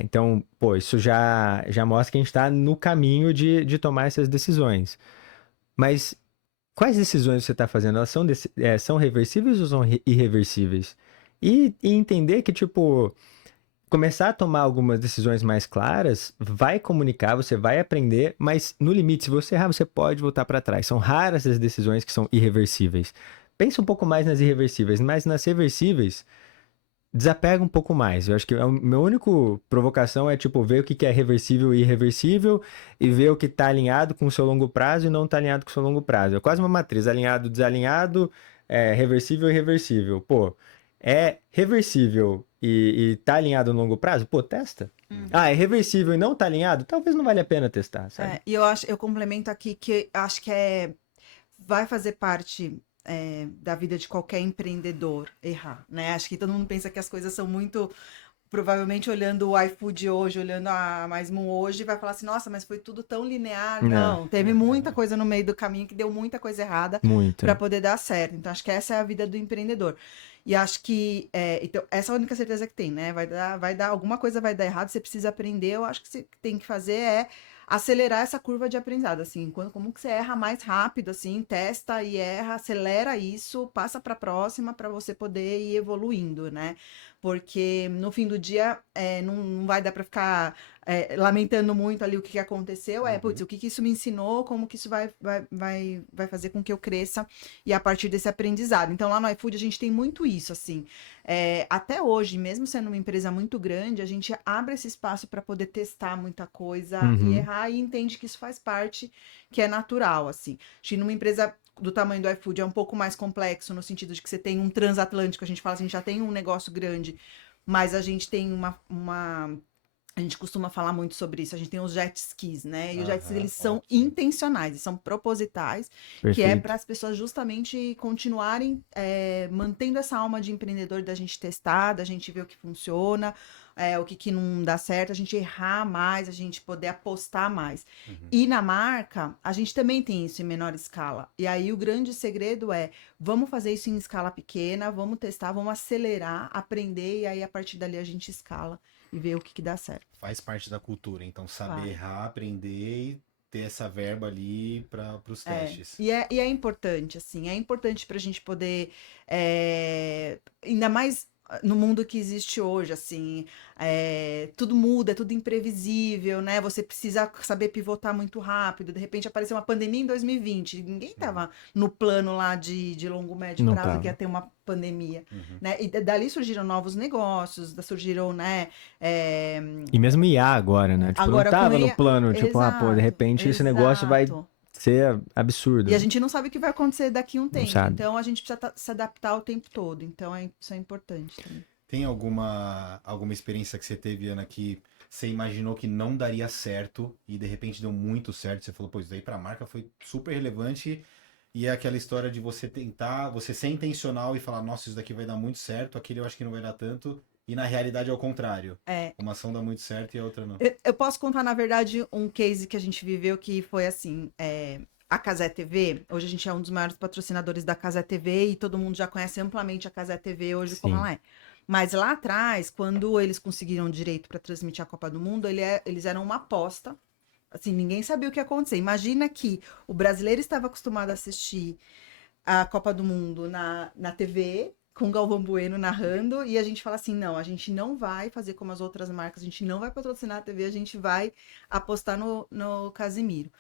Então, pô, isso já mostra que a gente está no caminho de tomar essas decisões. Mas quais decisões você está fazendo? Elas são reversíveis ou são irreversíveis? E entender que, tipo, começar a tomar algumas decisões mais claras, vai comunicar, você vai aprender, mas no limite, se você errar, você pode voltar para trás. São raras as decisões que são irreversíveis. Pensa um pouco mais nas irreversíveis, mas nas reversíveis desapega um pouco mais. Eu acho que a minha única provocação é, tipo, ver o que que é reversível e irreversível e ver o que está alinhado com o seu longo prazo e não está alinhado com o seu longo prazo. É quase uma matriz, alinhado, desalinhado, reversível e irreversível. Pô, é reversível e tá alinhado no longo prazo? Pô, testa. Ah, é reversível e não tá alinhado? Talvez não valha a pena testar, sabe? e eu complemento aqui que acho que vai fazer parte da vida de qualquer empreendedor errar, né? Acho que todo mundo pensa que as coisas são muito. Provavelmente olhando o iFood hoje, olhando a Mais1 hoje, vai falar assim: nossa, mas foi tudo tão linear. Não, Não, teve muita coisa no meio do caminho que deu muita coisa errada para muito. poder dar certo. Então, acho que essa é a vida do empreendedor. E acho que então, essa é a única certeza que tem, né? Vai dar, alguma coisa vai dar errado, você precisa aprender. Eu acho que você tem que fazer acelerar essa curva de aprendizado, assim, como que você erra mais rápido, assim, testa e erra, acelera isso, passa para a próxima para você poder ir evoluindo, né? Porque no fim do dia não vai dar para ficar lamentando muito ali o que aconteceu, putz, o que isso me ensinou, como que isso vai fazer com que eu cresça e a partir desse aprendizado. Então lá no iFood a gente tem muito isso, assim. Até hoje, mesmo sendo uma empresa muito grande, a gente abre esse espaço para poder testar muita coisa e Uhum. errar e entende que isso faz parte, que é natural, assim. Acho que numa empresa do tamanho do iFood é um pouco mais complexo, no sentido de que você tem um transatlântico, a gente fala assim, a gente já tem um negócio grande, mas a gente tem a gente costuma falar muito sobre isso. A gente tem os jet skis, né? E os jet skis, Aham, eles são ótimo. intencionais, eles são propositais, que é para Perfeito. as pessoas justamente continuarem mantendo essa alma de empreendedor da gente testar, da gente ver o que funciona, o que não dá certo, a gente errar mais, a gente poder apostar mais. Uhum. E na marca, a gente também tem isso em menor escala. E aí o grande segredo vamos fazer isso em escala pequena, vamos testar, vamos acelerar, aprender, e aí a partir dali a gente escala e ver o que dá certo. Faz parte da cultura, então saber Vai. errar, aprender e ter essa verba ali para os testes. E é importante, assim, é importante para a gente poder, ainda mais no mundo que existe hoje, assim, tudo muda, é tudo imprevisível, né? Você precisa saber pivotar muito rápido. De repente apareceu uma pandemia em 2020, ninguém estava no plano lá de longo, médio Não prazo que ia tava. ter uma pandemia, Uhum. né? E dali surgiram novos negócios, surgiram, né? E mesmo IA agora, né? Tipo, não Agora com tava no ele, plano, tipo, pô, de exato, repente esse negócio vai exato. ser E a absurdo. gente não sabe o que vai acontecer daqui a um Não tempo, sabe. então a gente precisa se adaptar o tempo todo. Então isso é importante também. Tem alguma experiência que você teve, Ana, que você imaginou que não daria certo e de repente deu muito certo? Você falou, pô, isso daí pra marca foi super relevante e é aquela história de você tentar, você ser intencional e falar, nossa, isso daqui vai dar muito certo, aquele eu acho que não vai dar tanto, e na realidade é o contrário. É, Uma ação dá muito certo e a outra não. eu posso contar, na verdade, um case que a gente viveu que foi assim. A Cazé TV, hoje a gente é um dos maiores patrocinadores da Cazé TV e todo mundo já conhece amplamente a Cazé TV hoje como Sim. ela é. Mas lá atrás, quando eles conseguiram direito para transmitir a Copa do Mundo, eles eram uma aposta. Assim, ninguém sabia o que ia acontecer. Imagina que o brasileiro estava acostumado a assistir a Copa do Mundo na TV, com Galvão Bueno narrando, e a gente fala assim: não, a gente não vai fazer como as outras marcas, a gente não vai patrocinar a TV, a gente vai apostar no Casimiro.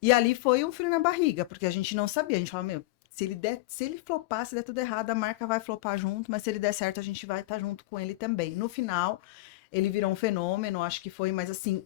E ali foi um frio na barriga, porque a gente não sabia. A gente fala, meu, se ele flopar, se der tudo errado, a marca vai flopar junto, mas se ele der certo, a gente vai estar junto com ele também. No final, ele virou um fenômeno, acho que foi, mas assim,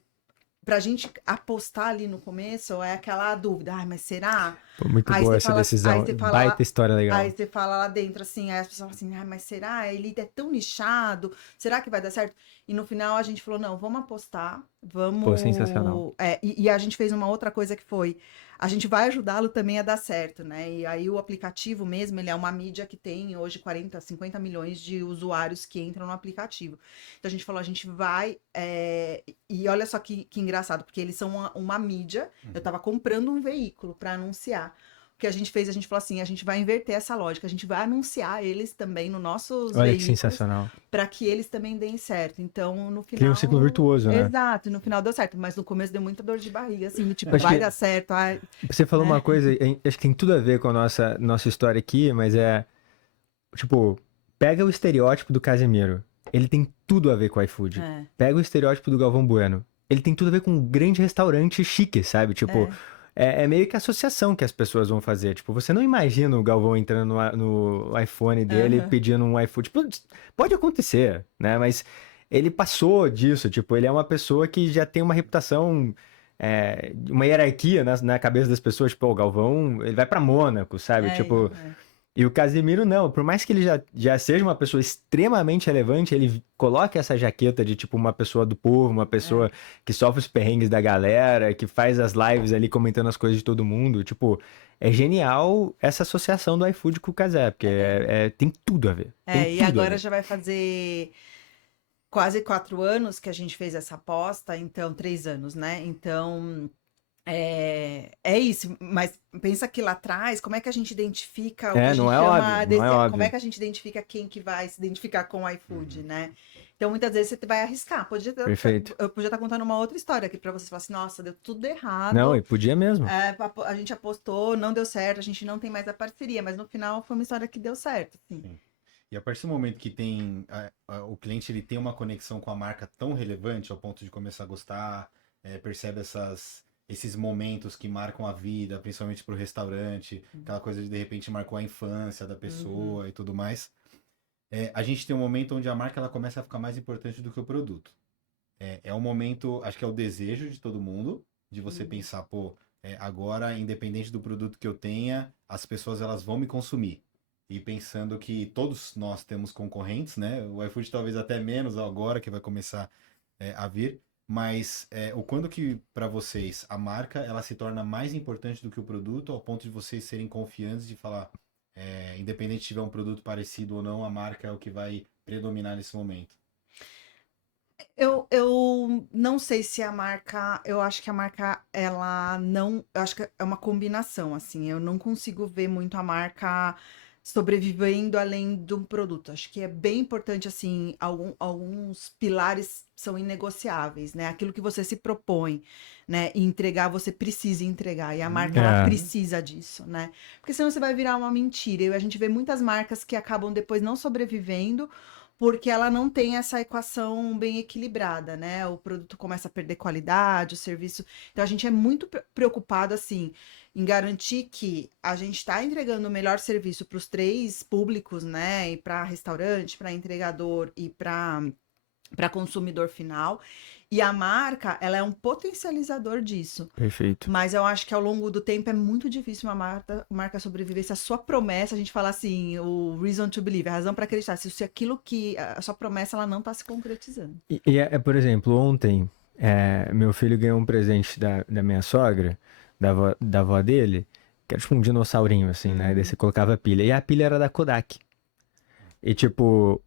pra gente apostar ali no começo, é aquela dúvida, mas será? Pô, muito Aí boa você essa fala, aí decisão. você fala Baita lá, história legal. aí você fala lá dentro assim, aí as pessoas falam assim, mas será? Ele é tão nichado, será que vai dar certo? E no final a gente falou, não, vamos apostar, Pô, sensacional. vamos... E a gente fez uma outra coisa que foi, a gente vai ajudá-lo também a dar certo, né? E aí o aplicativo mesmo, ele é uma mídia que tem hoje 40, 50 milhões de usuários que entram no aplicativo. Então a gente falou, a gente vai... E olha só que engraçado, porque eles são uma mídia, eu tava comprando um veículo para anunciar. O que a gente fez, a gente falou assim, a gente vai inverter essa lógica, a gente vai anunciar eles também nos nossos Olha que veículos sensacional. para que eles também deem certo. Então, no final... Cria um ciclo virtuoso, né? Exato, no final deu certo, mas no começo deu muita dor de barriga, assim, do tipo, Acho vai que- dar certo, ai... Você falou né? uma coisa, acho que tem tudo a ver com a nossa história aqui, mas tipo, pega o estereótipo do Casemiro. Ele tem tudo a ver com o iFood. É, Pega o estereótipo do Galvão Bueno. Ele tem tudo a ver com um grande restaurante chique, sabe? Tipo, é meio que a associação que as pessoas vão fazer. Tipo, você não imagina o Galvão entrando no iPhone dele Aham. pedindo um iFood. Tipo, pode acontecer, né? Mas ele passou disso. Tipo, ele é uma pessoa que já tem uma reputação, uma hierarquia na cabeça das pessoas. Tipo, o Galvão, ele vai pra Mônaco, sabe? Tipo, então, e o Casemiro não, por mais que ele já seja uma pessoa extremamente relevante, ele coloca essa jaqueta de tipo uma pessoa do povo, uma pessoa que sofre os perrengues da galera, que faz as lives ali comentando as coisas de todo mundo. Tipo, é genial essa associação do iFood com o Casé, porque tem tudo a ver. Tem E tudo a agora ver. já vai fazer quase 4 anos que a gente fez essa aposta, então 3 anos, né? Então, é isso, mas pensa que lá atrás, como é que a gente identifica o que a gente Não é chama óbvio, não é como óbvio. é que a gente identifica quem que vai se identificar com o iFood, né? Então, muitas vezes você vai arriscar. Perfeito. Eu podia estar contando uma outra história aqui pra você falar assim, nossa, deu tudo errado. Não, e podia mesmo. A gente apostou, não deu certo, a gente não tem mais a parceria, mas no final foi uma história que deu certo, assim. Sim. E a partir do momento que tem o cliente ele tem uma conexão com a marca tão relevante ao ponto de começar a gostar, percebe esses momentos que marcam a vida, principalmente para o restaurante, aquela coisa de repente marcou a infância da pessoa e tudo mais. A gente tem um momento onde a marca ela começa a ficar mais importante do que o produto. É um momento, acho que é o desejo de todo mundo, de você pensar, pô, agora, independente do produto que eu tenha, as pessoas elas vão me consumir. E pensando que todos nós temos concorrentes, né? O iFood talvez até menos agora, que vai começar a vir. Mas o quando que, para vocês, a marca ela se torna mais importante do que o produto, ao ponto de vocês serem confiantes de falar, independente de tiver um produto parecido ou não, a marca é o que vai predominar nesse momento. Eu não sei se a marca, eu acho que a marca, ela não, eu acho que é uma combinação, assim, eu não consigo ver muito a marca sobrevivendo além de um produto. Acho que é bem importante, assim, alguns pilares são inegociáveis, né? Aquilo que você se propõe, né? E entregar, você precisa entregar, e a marca, ela precisa disso, né? Porque senão você vai virar uma mentira, e a gente vê muitas marcas que acabam depois não sobrevivendo, porque ela não tem essa equação bem equilibrada, né? O produto começa a perder qualidade, o serviço. Então a gente é muito preocupado assim em garantir que a gente está entregando o melhor serviço para os 3 públicos, né? E para restaurante, para entregador e para consumidor final. E a marca, ela é um potencializador disso. Perfeito. Mas eu acho que ao longo do tempo é muito difícil uma marca sobreviver. Se a sua promessa, a gente fala assim, o reason to believe, a razão para acreditar, se aquilo que, a sua promessa, ela não está se concretizando. Por exemplo, ontem, meu filho ganhou um presente da minha sogra, da avó dele, que era tipo um dinossaurinho, assim, né? Daí você colocava a pilha. E a pilha era da Kodak. E tipo,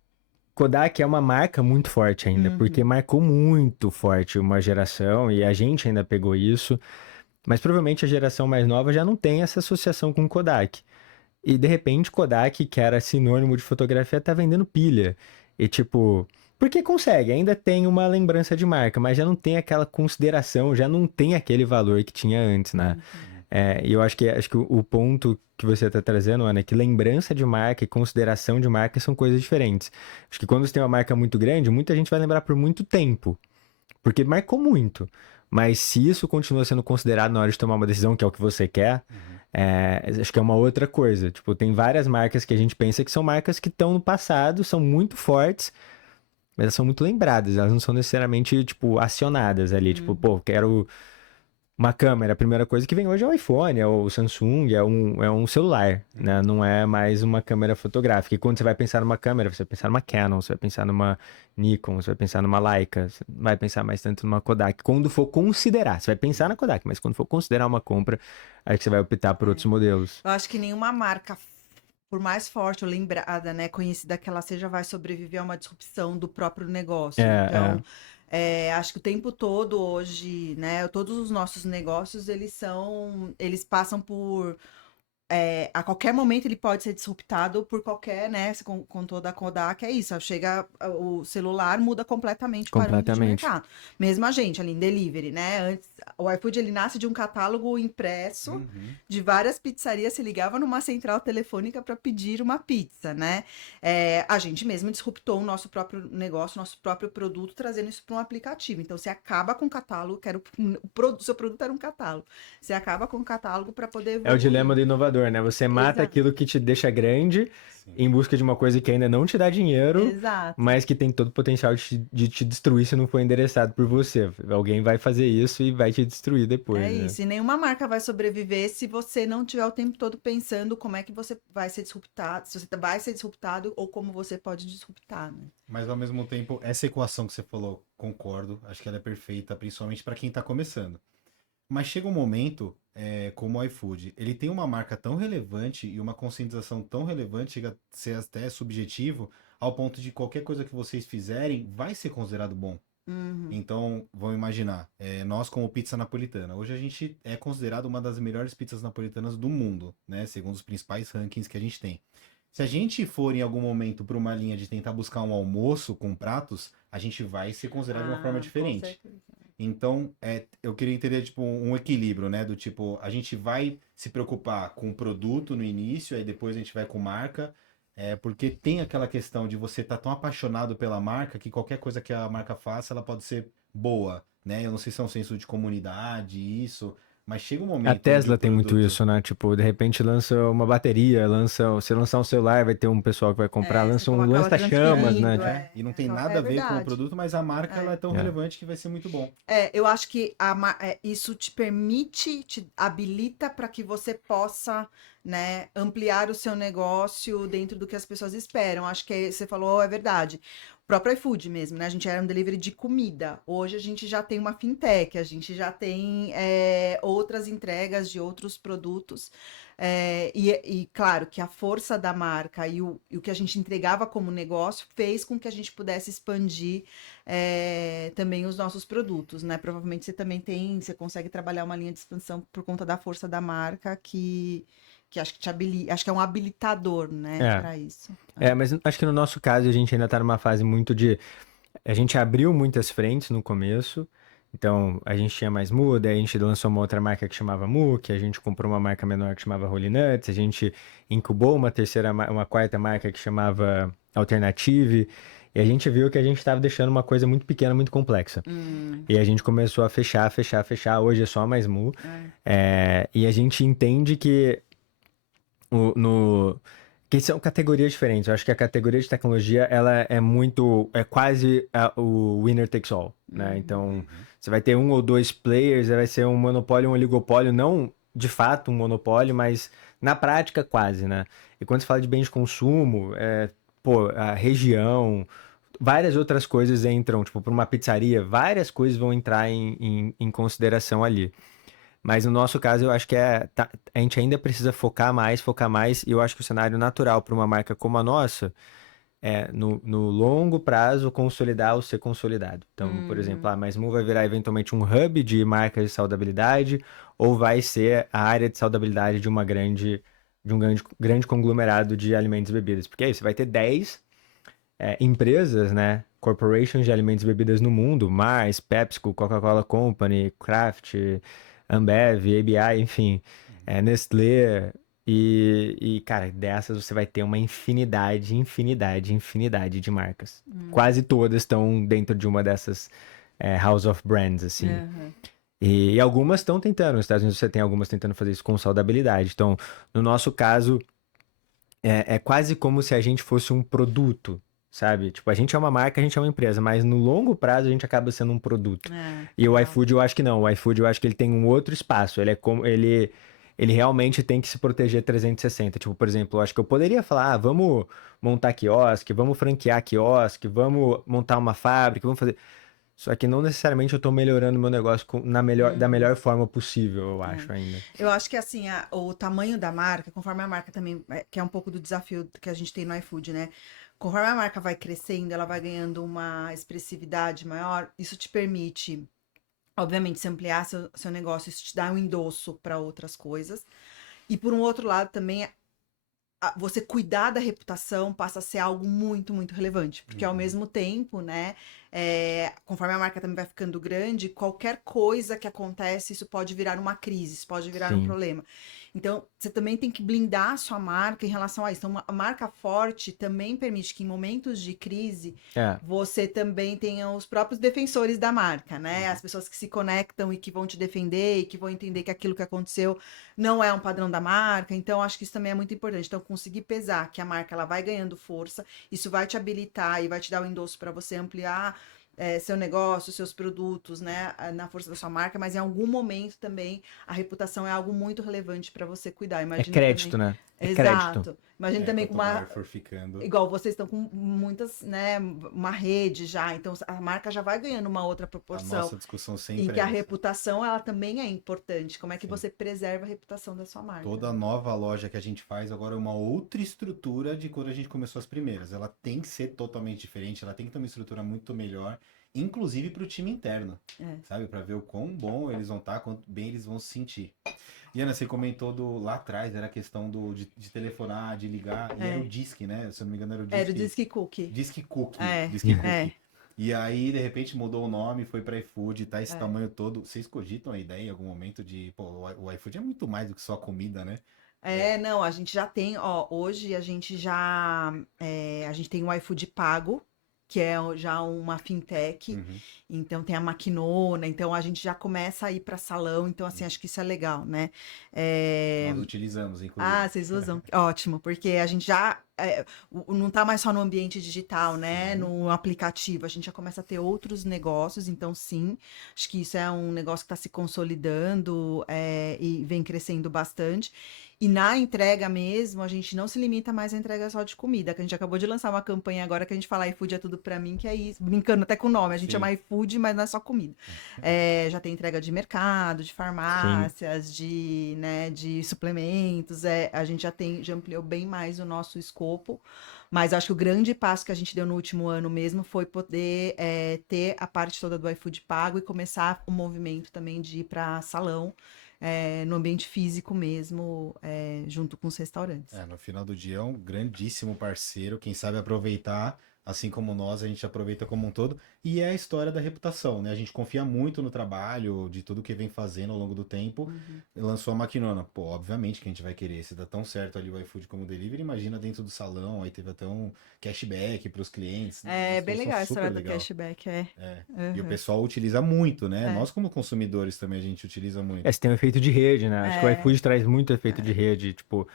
Kodak é uma marca muito forte ainda, porque marcou muito forte uma geração e a gente ainda pegou isso, mas provavelmente a geração mais nova já não tem essa associação com Kodak. E de repente Kodak, que era sinônimo de fotografia, tá vendendo pilha. E tipo, porque consegue, ainda tem uma lembrança de marca, mas já não tem aquela consideração, já não tem aquele valor que tinha antes, né? E eu acho que o ponto que você está trazendo, Ana, é que lembrança de marca e consideração de marca são coisas diferentes. Acho que quando você tem uma marca muito grande, muita gente vai lembrar por muito tempo, porque marcou muito. Mas se isso continua sendo considerado na hora de tomar uma decisão, que é o que você quer, acho que é uma outra coisa. Tipo, tem várias marcas que a gente pensa que são marcas que estão no passado, são muito fortes, mas elas são muito lembradas, elas não são necessariamente, tipo, acionadas ali. Tipo, pô, quero uma câmera. A primeira coisa que vem hoje é o iPhone, é o Samsung, é um celular, né? Não é mais uma câmera fotográfica. E quando você vai pensar numa câmera, você vai pensar numa Canon, você vai pensar numa Nikon, você vai pensar numa Leica, você não vai pensar mais tanto numa Kodak. Quando for considerar, você vai pensar na Kodak, mas quando for considerar uma compra, aí que você vai optar por outros modelos. Eu acho que nenhuma marca, por mais forte ou lembrada, né, conhecida que ela seja, vai sobreviver a uma disrupção do próprio negócio. Então, acho que o tempo todo hoje, né, todos os nossos negócios, eles passam por a qualquer momento ele pode ser disruptado por qualquer, né? Com toda a Kodak, é isso. Chega o celular, muda completamente o parâmetro de Completamente. mercado. Mesmo a gente ali em delivery, né? Antes, o iFood ele nasce de um catálogo impresso de várias pizzarias, se ligava numa central telefônica para pedir uma pizza, né? A gente mesmo disruptou o nosso próprio negócio, nosso próprio produto, trazendo isso para um aplicativo. Então, você acaba com o catálogo, o seu produto era um catálogo. Você acaba com o catálogo para poder É o evoluir. dilema do inovador, né? Você mata Exato. aquilo que te deixa grande em busca de uma coisa que ainda não te dá dinheiro, Exato. mas que tem todo o potencial de te destruir se não for endereçado por você. Alguém vai fazer isso e vai te destruir depois, É né? isso, e nenhuma marca vai sobreviver se você não tiver o tempo todo pensando como é que você vai ser disruptado, se você vai ser disruptado ou como você pode disruptar, né? Mas ao mesmo tempo, essa equação que você falou, concordo, acho que ela é perfeita, principalmente para quem está começando. Mas chega um momento, como o iFood, ele tem uma marca tão relevante e uma conscientização tão relevante, chega a ser até subjetivo, ao ponto de qualquer coisa que vocês fizerem vai ser considerado bom. Então, vamos imaginar, nós como pizza napolitana, hoje a gente é considerado uma das melhores pizzas napolitanas do mundo, né? Segundo os principais rankings que a gente tem. Se a gente for em algum momento para uma linha de tentar buscar um almoço com pratos, a gente vai ser considerado de uma forma Com diferente. certeza. Então, eu queria entender, tipo, um equilíbrio, né? Do tipo, a gente vai se preocupar com o produto no início, aí depois a gente vai com marca, porque tem aquela questão de você estar tão apaixonado pela marca que qualquer coisa que a marca faça, ela pode ser boa, né? Eu não sei se é um senso de comunidade, isso, mas chega um momento A onde Tesla o tem muito produto... isso, né? Tipo, de repente lança uma bateria, se lançar um celular, vai ter um pessoal que vai comprar, Você lança um coloca ela lança-chamas, né? transferindo, E não tem nada a ver com o verdade. produto, mas a marca ela é tão É. relevante que vai ser muito bom. Eu acho que isso te permite, te habilita para que você possa, né, ampliar o seu negócio dentro do que as pessoas esperam. Acho que você falou, é verdade. O próprio iFood mesmo, né? A gente era um delivery de comida. Hoje a gente já tem uma fintech, a gente já tem outras entregas de outros produtos. E claro que a força da marca e o que a gente entregava como negócio fez com que a gente pudesse expandir também os nossos produtos, né? Provavelmente você consegue trabalhar uma linha de expansão por conta da força da marca que acho que acho que é um habilitador, né, para isso. Mas acho que no nosso caso a gente ainda tá numa fase muito de. A gente abriu muitas frentes no começo. Então, a gente tinha mais Mu, daí a gente lançou uma outra marca que chamava Mu, que a gente comprou uma marca menor que chamava Holy Nuts, a gente incubou uma quarta marca que chamava Alternative, e a gente viu que a gente estava deixando uma coisa muito pequena, muito complexa. E a gente começou a fechar, hoje é só mais Mu. E a gente entende que que são categorias diferentes. Eu acho que a categoria de tecnologia, ela é quase o winner takes all, né? Então, você vai ter um ou dois players, vai ser um monopólio, um oligopólio, não de fato um monopólio, mas na prática quase, né? E quando você fala de bens de consumo, a região, várias outras coisas entram, tipo, para uma pizzaria, várias coisas vão entrar em consideração ali. Mas no nosso caso, eu acho que a gente ainda precisa focar mais, e eu acho que o cenário natural para uma marca como a nossa é, no longo prazo, consolidar ou ser consolidado. Então, por exemplo, a Mais Mu vai virar eventualmente um hub de marcas de saudabilidade, ou vai ser a área de saudabilidade de um grande conglomerado de alimentos e bebidas. Porque aí você vai ter 10 empresas, né? Corporations de alimentos e bebidas no mundo, Mars, PepsiCo, Coca-Cola Company, Kraft, Ambev, ABI, enfim, Nestlé, cara, dessas você vai ter uma infinidade de marcas. Quase todas estão dentro de uma dessas House of Brands, assim. E algumas estão tentando, nos Estados Unidos você tem algumas tentando fazer isso com saudabilidade. Então, no nosso caso, é quase como se a gente fosse um produto, sabe? Tipo, a gente é uma marca, a gente é uma empresa, mas no longo prazo a gente acaba sendo um produto. E o Total. iFood eu acho que não. O iFood eu acho que ele tem um outro espaço. Ele é como ele realmente tem que se proteger 360. Tipo, por exemplo, eu acho que eu poderia falar, vamos montar quiosque, vamos franquear quiosque, vamos montar uma fábrica, vamos fazer. Só que não necessariamente eu tô melhorando meu negócio da melhor forma possível, eu acho ainda. Eu acho que assim, o tamanho da marca, conforme a marca também, que é um pouco do desafio que a gente tem no iFood, né? Conforme a marca vai crescendo, ela vai ganhando uma expressividade maior, isso te permite, obviamente, se ampliar seu negócio, isso te dá um endosso para outras coisas. E por um outro lado também, você cuidar da reputação passa a ser algo muito, muito relevante. Porque ao mesmo tempo, né, conforme a marca também vai ficando grande, qualquer coisa que acontece, isso pode virar uma crise, isso pode virar um Sim. problema. Então, você também tem que blindar a sua marca em relação a isso. Então, a marca forte também permite que em momentos de crise, É. você também tenha os próprios defensores da marca, né? As pessoas que se conectam e que vão te defender e que vão entender que aquilo que aconteceu não é um padrão da marca. Então, acho que isso também é muito importante. Então, conseguir pesar que a marca ela vai ganhando força, isso vai te habilitar e vai te dar o endosso para você ampliar seu negócio, seus produtos, né, na força da sua marca, mas em algum momento também a reputação é algo muito relevante para você cuidar. É Imagina crédito, também. né? É crédito. Exato. Imagina também com Quanto uma maior for ficando. igual vocês estão com muitas, né, uma rede já, então a marca já vai ganhando uma outra A proporção. nossa discussão sempre E que é a essa. reputação, ela também é importante. Como é que Sim. você preserva a reputação da sua marca? Toda né? nova loja que a gente faz agora é uma outra estrutura de quando a gente começou as primeiras. Ela tem que ser totalmente diferente, ela tem que ter uma estrutura muito melhor, inclusive para o time interno, sabe? Para ver o quão bom eles vão estar, quanto bem eles vão se sentir. E Ana, você comentou lá atrás, era a questão de telefonar, de ligar, e era o Disque, né? Se eu não me engano, era o Disque. Era o Disque Cookie. Disque Cookie. É, Disque Cookie. é. E aí, de repente, mudou o nome, foi para iFood, tá esse tamanho todo. Vocês cogitam a ideia em algum momento de, pô, o iFood é muito mais do que só comida, né? Não, a gente já tem, ó, hoje a gente já, a gente tem o iFood pago, que é já uma fintech, Uhum. então tem a maquinona, então a gente já começa a ir para salão, então assim, acho que isso é legal, né? Nós utilizamos, inclusive. Ah, vocês usam? Ótimo, porque a gente já não tá mais só no ambiente digital, né? Sim. No aplicativo, a gente já começa a ter outros negócios, então sim, acho que isso é um negócio que está se consolidando e vem crescendo bastante. E na entrega mesmo, a gente não se limita mais à entrega só de comida, que a gente acabou de lançar uma campanha agora que a gente fala iFood é tudo pra mim, que é isso, brincando até com o nome, a gente Sim. chama iFood, mas não é só comida. Já tem entrega de mercado, de farmácias, de suplementos, a gente já ampliou bem mais o nosso escopo, mas acho que o grande passo que a gente deu no último ano mesmo foi poder ter a parte toda do iFood pago e começar o movimento também de ir para salão, no ambiente físico mesmo, junto com os restaurantes. No final do dia é um grandíssimo parceiro, quem sabe aproveitar, assim como nós, a gente aproveita como um todo, e é a história da reputação, né? A gente confia muito no trabalho, de tudo que vem fazendo ao longo do tempo, lançou a maquinona, pô, obviamente que a gente vai querer, se dá tão certo ali o iFood como delivery, imagina dentro do salão, aí teve até um cashback para os clientes. É Uma bem legal a solução história super do legal. cashback, E o pessoal utiliza muito, né? É. Nós como consumidores também a gente utiliza muito. Você tem um efeito de rede, né? Acho que o iFood traz muito efeito de rede. Tipo,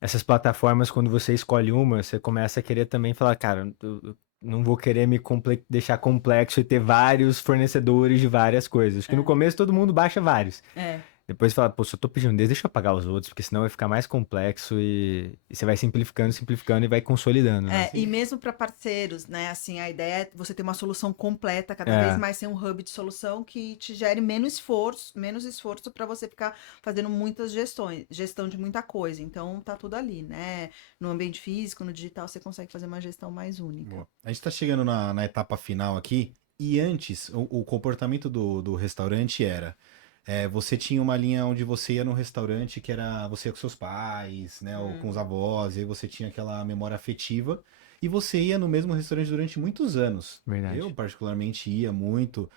essas plataformas, quando você escolhe uma, você começa a querer também falar, cara, eu não vou querer me deixar complexo e ter vários fornecedores de várias coisas. Acho que no começo todo mundo baixa vários. Depois fala, pô, se eu tô pedindo desse, deixa eu pagar os outros, porque senão vai ficar mais complexo e você vai simplificando e vai consolidando, né? E mesmo para parceiros, né? Assim, a ideia é você ter uma solução completa, cada vez mais ser um hub de solução que te gere menos esforço para você ficar fazendo muitas gestão de muita coisa. Então tá tudo ali, né? No ambiente físico, no digital, você consegue fazer uma gestão mais única. Boa. A gente tá chegando na etapa final aqui, e antes, o comportamento do restaurante era... você tinha uma linha onde você ia no restaurante que era você com seus pais, né, ou com os avós, e aí você tinha aquela memória afetiva, e você ia no mesmo restaurante durante muitos anos. Verdade. Eu, particularmente, ia muito.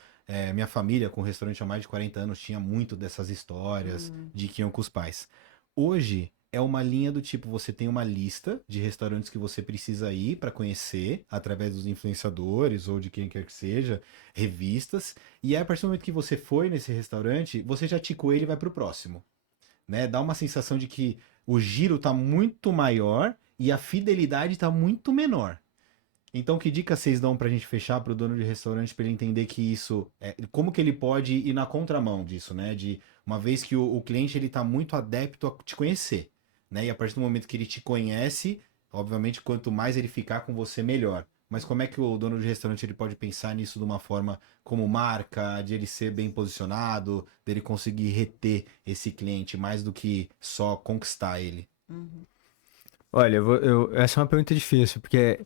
Minha família, com restaurante há mais de 40 anos, tinha muito dessas histórias de que iam com os pais. Hoje, é uma linha do tipo, você tem uma lista de restaurantes que você precisa ir para conhecer, através dos influenciadores ou de quem quer que seja, revistas, e aí, a partir do momento que você foi nesse restaurante, você já ticou ele e vai pro próximo, né? Dá uma sensação de que o giro tá muito maior e a fidelidade tá muito menor. Então, que dica vocês dão pra gente fechar pro dono de restaurante pra ele entender que isso como que ele pode ir na contramão disso, né? De uma vez que o cliente ele tá muito adepto a te conhecer, né? E a partir do momento que ele te conhece, obviamente, quanto mais ele ficar com você, melhor. Mas como é que o dono de restaurante ele pode pensar nisso de uma forma como marca, de ele ser bem posicionado, dele conseguir reter esse cliente mais do que só conquistar ele? Uhum. Olha, essa é uma pergunta difícil, porque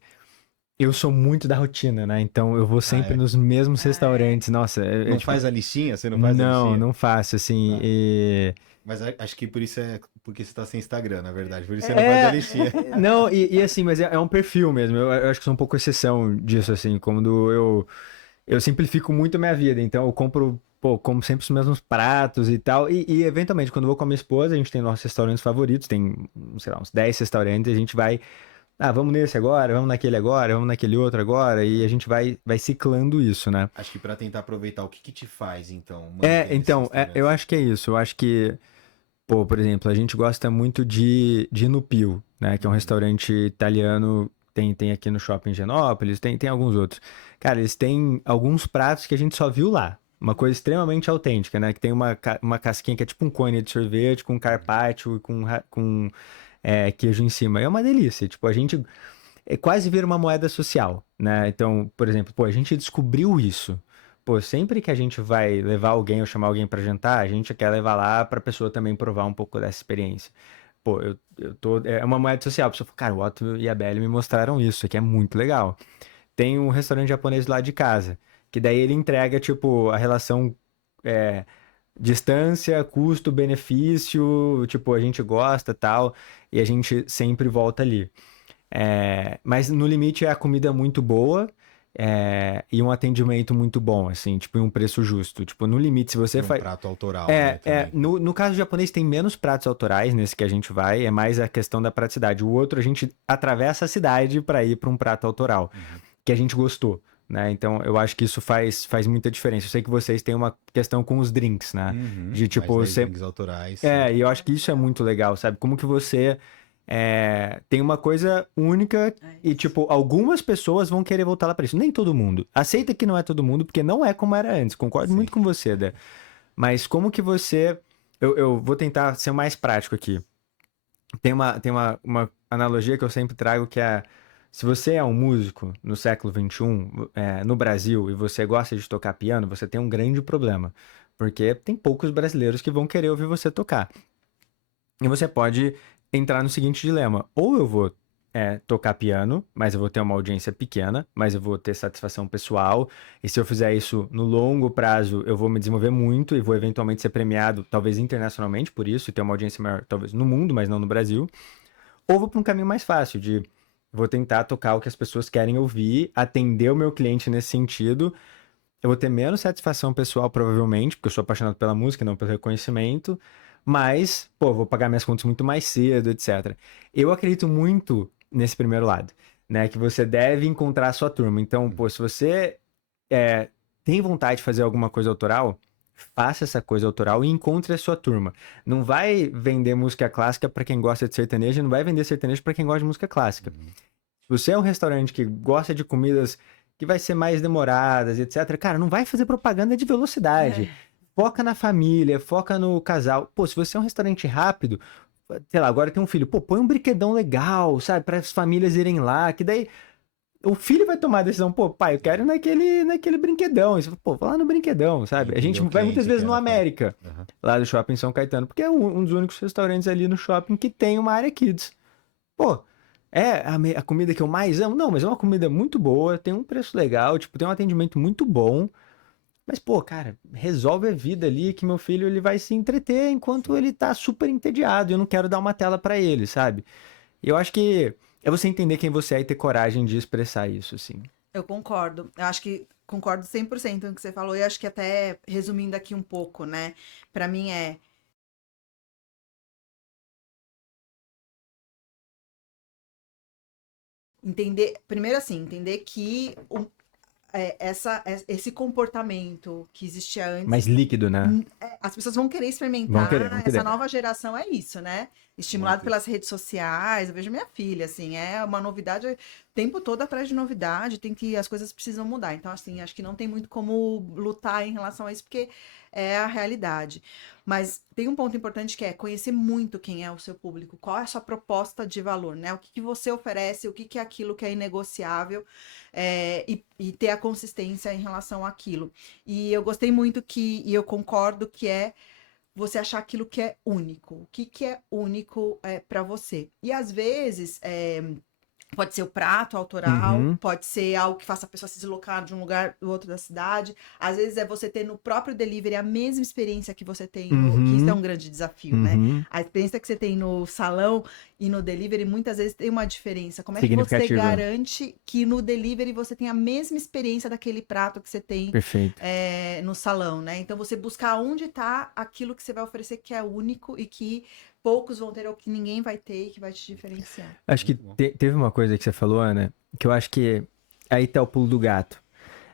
eu sou muito da rotina, né? Então eu vou Ah, sempre é? nos mesmos Ah, é? restaurantes. Nossa, Não tipo, faz a listinha? Você não faz a não, listinha? não faço, assim. Tá. E... Mas acho que por isso porque você tá sem Instagram, na verdade. Por isso você não faz a É, listinha. não, e assim, mas é um perfil mesmo. Eu acho que sou um pouco exceção disso, assim, quando eu simplifico muito a minha vida. Então eu compro, pô, como sempre os mesmos pratos e tal. E eventualmente, quando eu vou com a minha esposa, a gente tem nossos restaurantes favoritos, tem, sei lá, uns 10 restaurantes, a gente vai. Ah, vamos nesse agora, vamos naquele outro agora, e a gente vai ciclando isso, né? Acho que pra tentar aproveitar, o que que te faz, então, É, manter nesses então, eu restaurantes? acho que é isso. Eu acho que, pô, por exemplo, a gente gosta muito de ir no Pio, né? Que é um Uhum. restaurante italiano, tem aqui no Shopping Genópolis, tem alguns outros. Cara, eles têm alguns pratos que a gente só viu lá. Uma coisa extremamente autêntica, né? Que tem uma casquinha que é tipo um cone de sorvete com carpaccio e com queijo em cima. É uma delícia. Tipo, a gente quase vira uma moeda social, né? Então, por exemplo, pô, a gente descobriu isso. Pô, sempre que a gente vai levar alguém ou chamar alguém pra jantar, a gente quer levar lá pra pessoa também provar um pouco dessa experiência. Pô, eu tô. É uma moeda social. A pessoa fala, cara, o Otto e a Belly me mostraram isso aqui é muito legal. Tem um restaurante japonês lá de casa, que daí ele entrega, tipo, a relação. é, Distância, custo, benefício, tipo, a gente gosta tal, e a gente sempre volta ali. Mas no limite é a comida muito boa e um atendimento muito bom, assim, tipo, e um preço justo. Tipo, no limite, se você E um faz. prato autoral, né, também. No caso japonês tem menos pratos autorais nesse que a gente vai, é mais a questão da praticidade. O outro a gente atravessa a cidade para ir para um prato autoral, Uhum. que a gente gostou. Né? Então, eu acho que isso faz muita diferença. Eu sei que vocês têm uma questão com os drinks, né? Uhum. De Mais tipo, 10 você drinks autorais, sim. e eu acho que isso é muito legal, sabe? Como que você tem uma coisa única É e, isso. tipo, algumas pessoas vão querer voltar lá pra isso. Nem todo mundo. Aceita que não é todo mundo, porque não é como era antes. Concordo Sim. muito com você, Dé. Mas como que você. Eu vou tentar ser mais prático aqui. Tem uma analogia que eu sempre trago que é. Se você é um músico no século XXI, no Brasil, e você gosta de tocar piano, você tem um grande problema. Porque tem poucos brasileiros que vão querer ouvir você tocar. E você pode entrar no seguinte dilema: ou eu vou tocar piano, mas eu vou ter uma audiência pequena, mas eu vou ter satisfação pessoal, e se eu fizer isso no longo prazo, eu vou me desenvolver muito e vou eventualmente ser premiado, talvez internacionalmente por isso, e ter uma audiência maior, talvez no mundo, mas não no Brasil. Ou vou para um caminho mais fácil, de vou tentar tocar o que as pessoas querem ouvir, atender o meu cliente nesse sentido. Eu vou ter menos satisfação pessoal, provavelmente, porque eu sou apaixonado pela música, não pelo reconhecimento. Mas, pô, vou pagar minhas contas muito mais cedo, etc. Eu acredito muito nesse primeiro lado, né? Que você deve encontrar a sua turma. Então, pô, se você é, tem vontade de fazer alguma coisa autoral, faça essa coisa autoral e encontre a sua turma. Não vai vender música clássica para quem gosta de sertanejo, não vai vender sertanejo para quem gosta de música clássica. Uhum. Se você é um restaurante que gosta de comidas que vai ser mais demoradas, etc., cara, não vai fazer propaganda de velocidade. É. Foca na família, foca no casal. Pô, se você é um restaurante rápido, sei lá, agora tem um filho, pô, põe um brinquedão legal, sabe, para as famílias irem lá, que daí o filho vai tomar a decisão, pô, pai, eu quero ir naquele brinquedão. E você fala, pô, vou lá no brinquedão, sabe? A Entender gente o vai muitas cliente que vezes no ela fala. América, Uhum. lá do shopping São Caetano, porque é um dos únicos restaurantes ali no shopping que tem uma área kids. Pô, é a comida que eu mais amo? Não, mas é uma comida muito boa, tem um preço legal, tipo, tem um atendimento muito bom. Mas, pô, cara, resolve a vida ali que meu filho ele vai se entreter enquanto ele tá super entediado e eu não quero dar uma tela pra ele, sabe? E eu acho que é você entender quem você é e ter coragem de expressar isso, assim. Eu concordo. Eu acho que concordo 100% com o que você falou. E acho que até resumindo aqui um pouco, né? Pra mim é entender, primeiro assim, entender que esse comportamento que existia antes Mais líquido, né? as pessoas vão querer Vão experimentar. querer, vão querer. Essa nova geração é isso, né? Estimulado Muito. pelas redes sociais. Eu vejo minha filha, assim, é uma novidade, o tempo todo atrás de novidade, as coisas precisam mudar. Então, assim, acho que não tem muito como lutar em relação a isso, porque é a realidade. Mas tem um ponto importante que é conhecer muito quem é o seu público, qual é a sua proposta de valor, né? O que você oferece, o que é aquilo que é inegociável, e ter a consistência em relação àquilo. E eu gostei muito e eu concordo que é você achar aquilo que é único. O que é único para você. E às vezes pode ser o prato autoral, Uhum. pode ser algo que faça a pessoa se deslocar de um lugar do outro da cidade. Às vezes é você ter no próprio delivery a mesma experiência que você tem que isso é um grande desafio, né? Uhum. A experiência que você tem no salão e no delivery muitas vezes tem uma diferença. Como é que você Significativa. garante que no delivery você tem a mesma experiência daquele prato que você tem Perfeito. no salão, né? Então você buscar onde está aquilo que você vai oferecer que é único e que poucos vão ter ou que ninguém vai ter e que vai te diferenciar. Acho que Muito bom. teve uma coisa que você falou, Ana, que eu acho que aí tá o pulo do gato.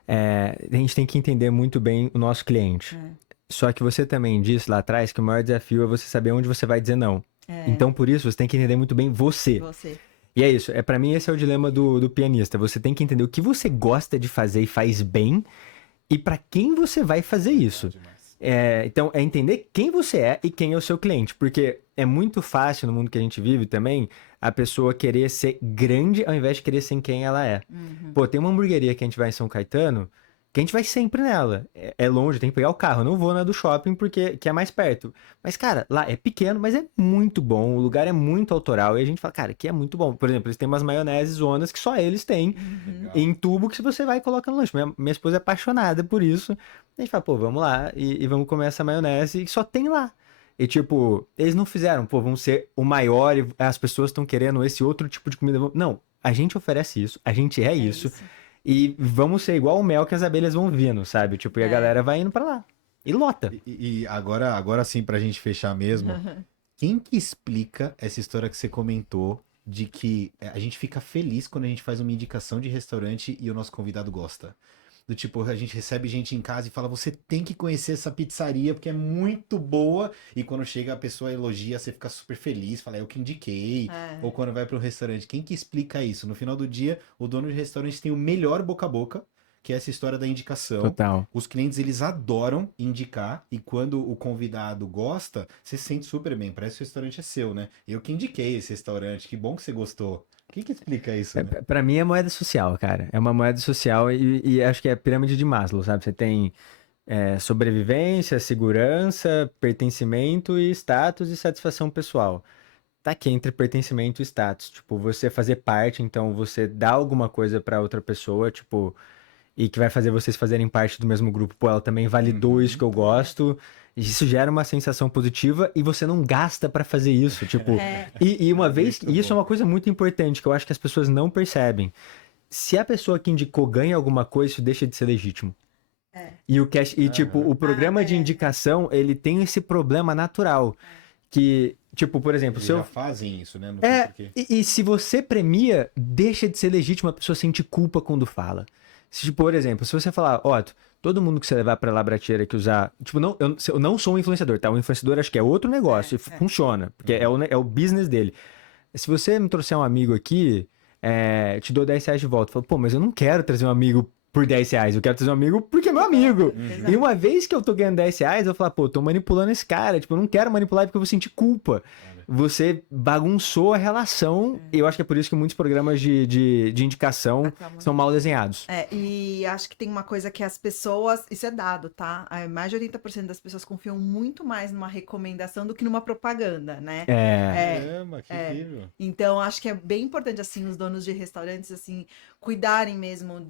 A gente tem que entender muito bem o nosso cliente. É. Só que você também disse lá atrás que o maior desafio é você saber onde você vai dizer não. Então, por isso, você tem que entender muito bem você. Você. E é isso. Pra mim, esse é o dilema do pianista. Você tem que entender o que você gosta de fazer e faz bem e pra quem você vai fazer isso. Demais. Então, é entender quem você é e quem é o seu cliente. Porque é muito fácil no mundo que a gente vive também a pessoa querer ser grande ao invés de querer ser quem ela é. Uhum. Pô, tem uma hamburgueria que a gente vai em São Caetano que a gente vai sempre nela. É longe, tem que pegar o carro. Eu não vou na do shopping porque que é mais perto. Mas, cara, lá é pequeno, mas é muito bom. O lugar é muito autoral. E a gente fala, cara, aqui é muito bom. Por exemplo, eles têm umas maioneses zonas que só eles têm Legal. em tubo que se você vai e coloca no lanche. Minha esposa é apaixonada por isso. A gente fala, pô, vamos lá e vamos comer essa maionese que só tem lá. E tipo, eles não fizeram, pô, vamos ser o maior e as pessoas estão querendo esse outro tipo de comida. Não, a gente oferece isso, a gente é isso. E vamos ser igual o mel que as abelhas vão vindo, sabe? Tipo, e a galera vai indo pra lá. E lota. E agora sim, pra gente fechar mesmo, quem que explica essa história que você comentou de que a gente fica feliz quando a gente faz uma indicação de restaurante e o nosso convidado gosta? Do tipo, a gente recebe gente em casa e fala, você tem que conhecer essa pizzaria porque é muito boa. E quando chega a pessoa elogia, você fica super feliz, fala, eu que indiquei. Ou quando vai para um restaurante, quem que explica isso? No final do dia, o dono de restaurante tem o melhor boca a boca, que é essa história da indicação. Total. Os clientes, eles adoram indicar, e quando o convidado gosta, você se sente super bem, parece que o restaurante é seu, né? Eu que indiquei esse restaurante, que bom que você gostou. Quem que explica isso, né? Pra mim é moeda social, cara. É uma moeda social e acho que é a pirâmide de Maslow, sabe? Você tem sobrevivência, segurança, pertencimento e status e satisfação pessoal. Tá aqui entre pertencimento e status. Tipo, você fazer parte, então você dá alguma coisa pra outra pessoa, tipo, e que vai fazer vocês fazerem parte do mesmo grupo. Pô, ela também validou isso que eu gosto. Isso gera uma sensação positiva e você não gasta pra fazer isso. Tipo, e uma vez, Muito e isso é bom. uma coisa muito importante que eu acho que as pessoas não percebem. Se a pessoa que indicou ganha alguma coisa, isso deixa de ser legítimo. E tipo, o programa de indicação, ele tem esse problema natural. Que, tipo, por exemplo, Eles se eu já fazem isso, né? Não sei porquê. e se você premia, deixa de ser legítimo a pessoa sentir culpa quando fala. Se, por exemplo, se você falar, ó, todo mundo que você levar pra labrateira que usar. Tipo, não, eu não sou um influenciador, tá? O influenciador acho que é outro negócio e funciona, porque é o business dele. Se você me trouxer um amigo aqui, te dou 10 reais de volta. Falo, pô, mas eu não quero trazer um amigo por 10 reais, eu quero trazer um amigo porque é meu amigo. E uma vez que eu tô ganhando 10 reais, eu vou falar, pô, eu tô manipulando esse cara. Tipo, eu não quero manipular porque eu vou sentir culpa. Você bagunçou a relação. E eu acho que é por isso que muitos programas de indicação são mal desenhados. E acho que tem uma coisa que as pessoas, isso é dado, tá? Mais de 80% das pessoas confiam muito mais numa recomendação do que numa propaganda, né? Caramba, que incrível. Então, acho que é bem importante, assim, os donos de restaurantes, assim, cuidarem mesmo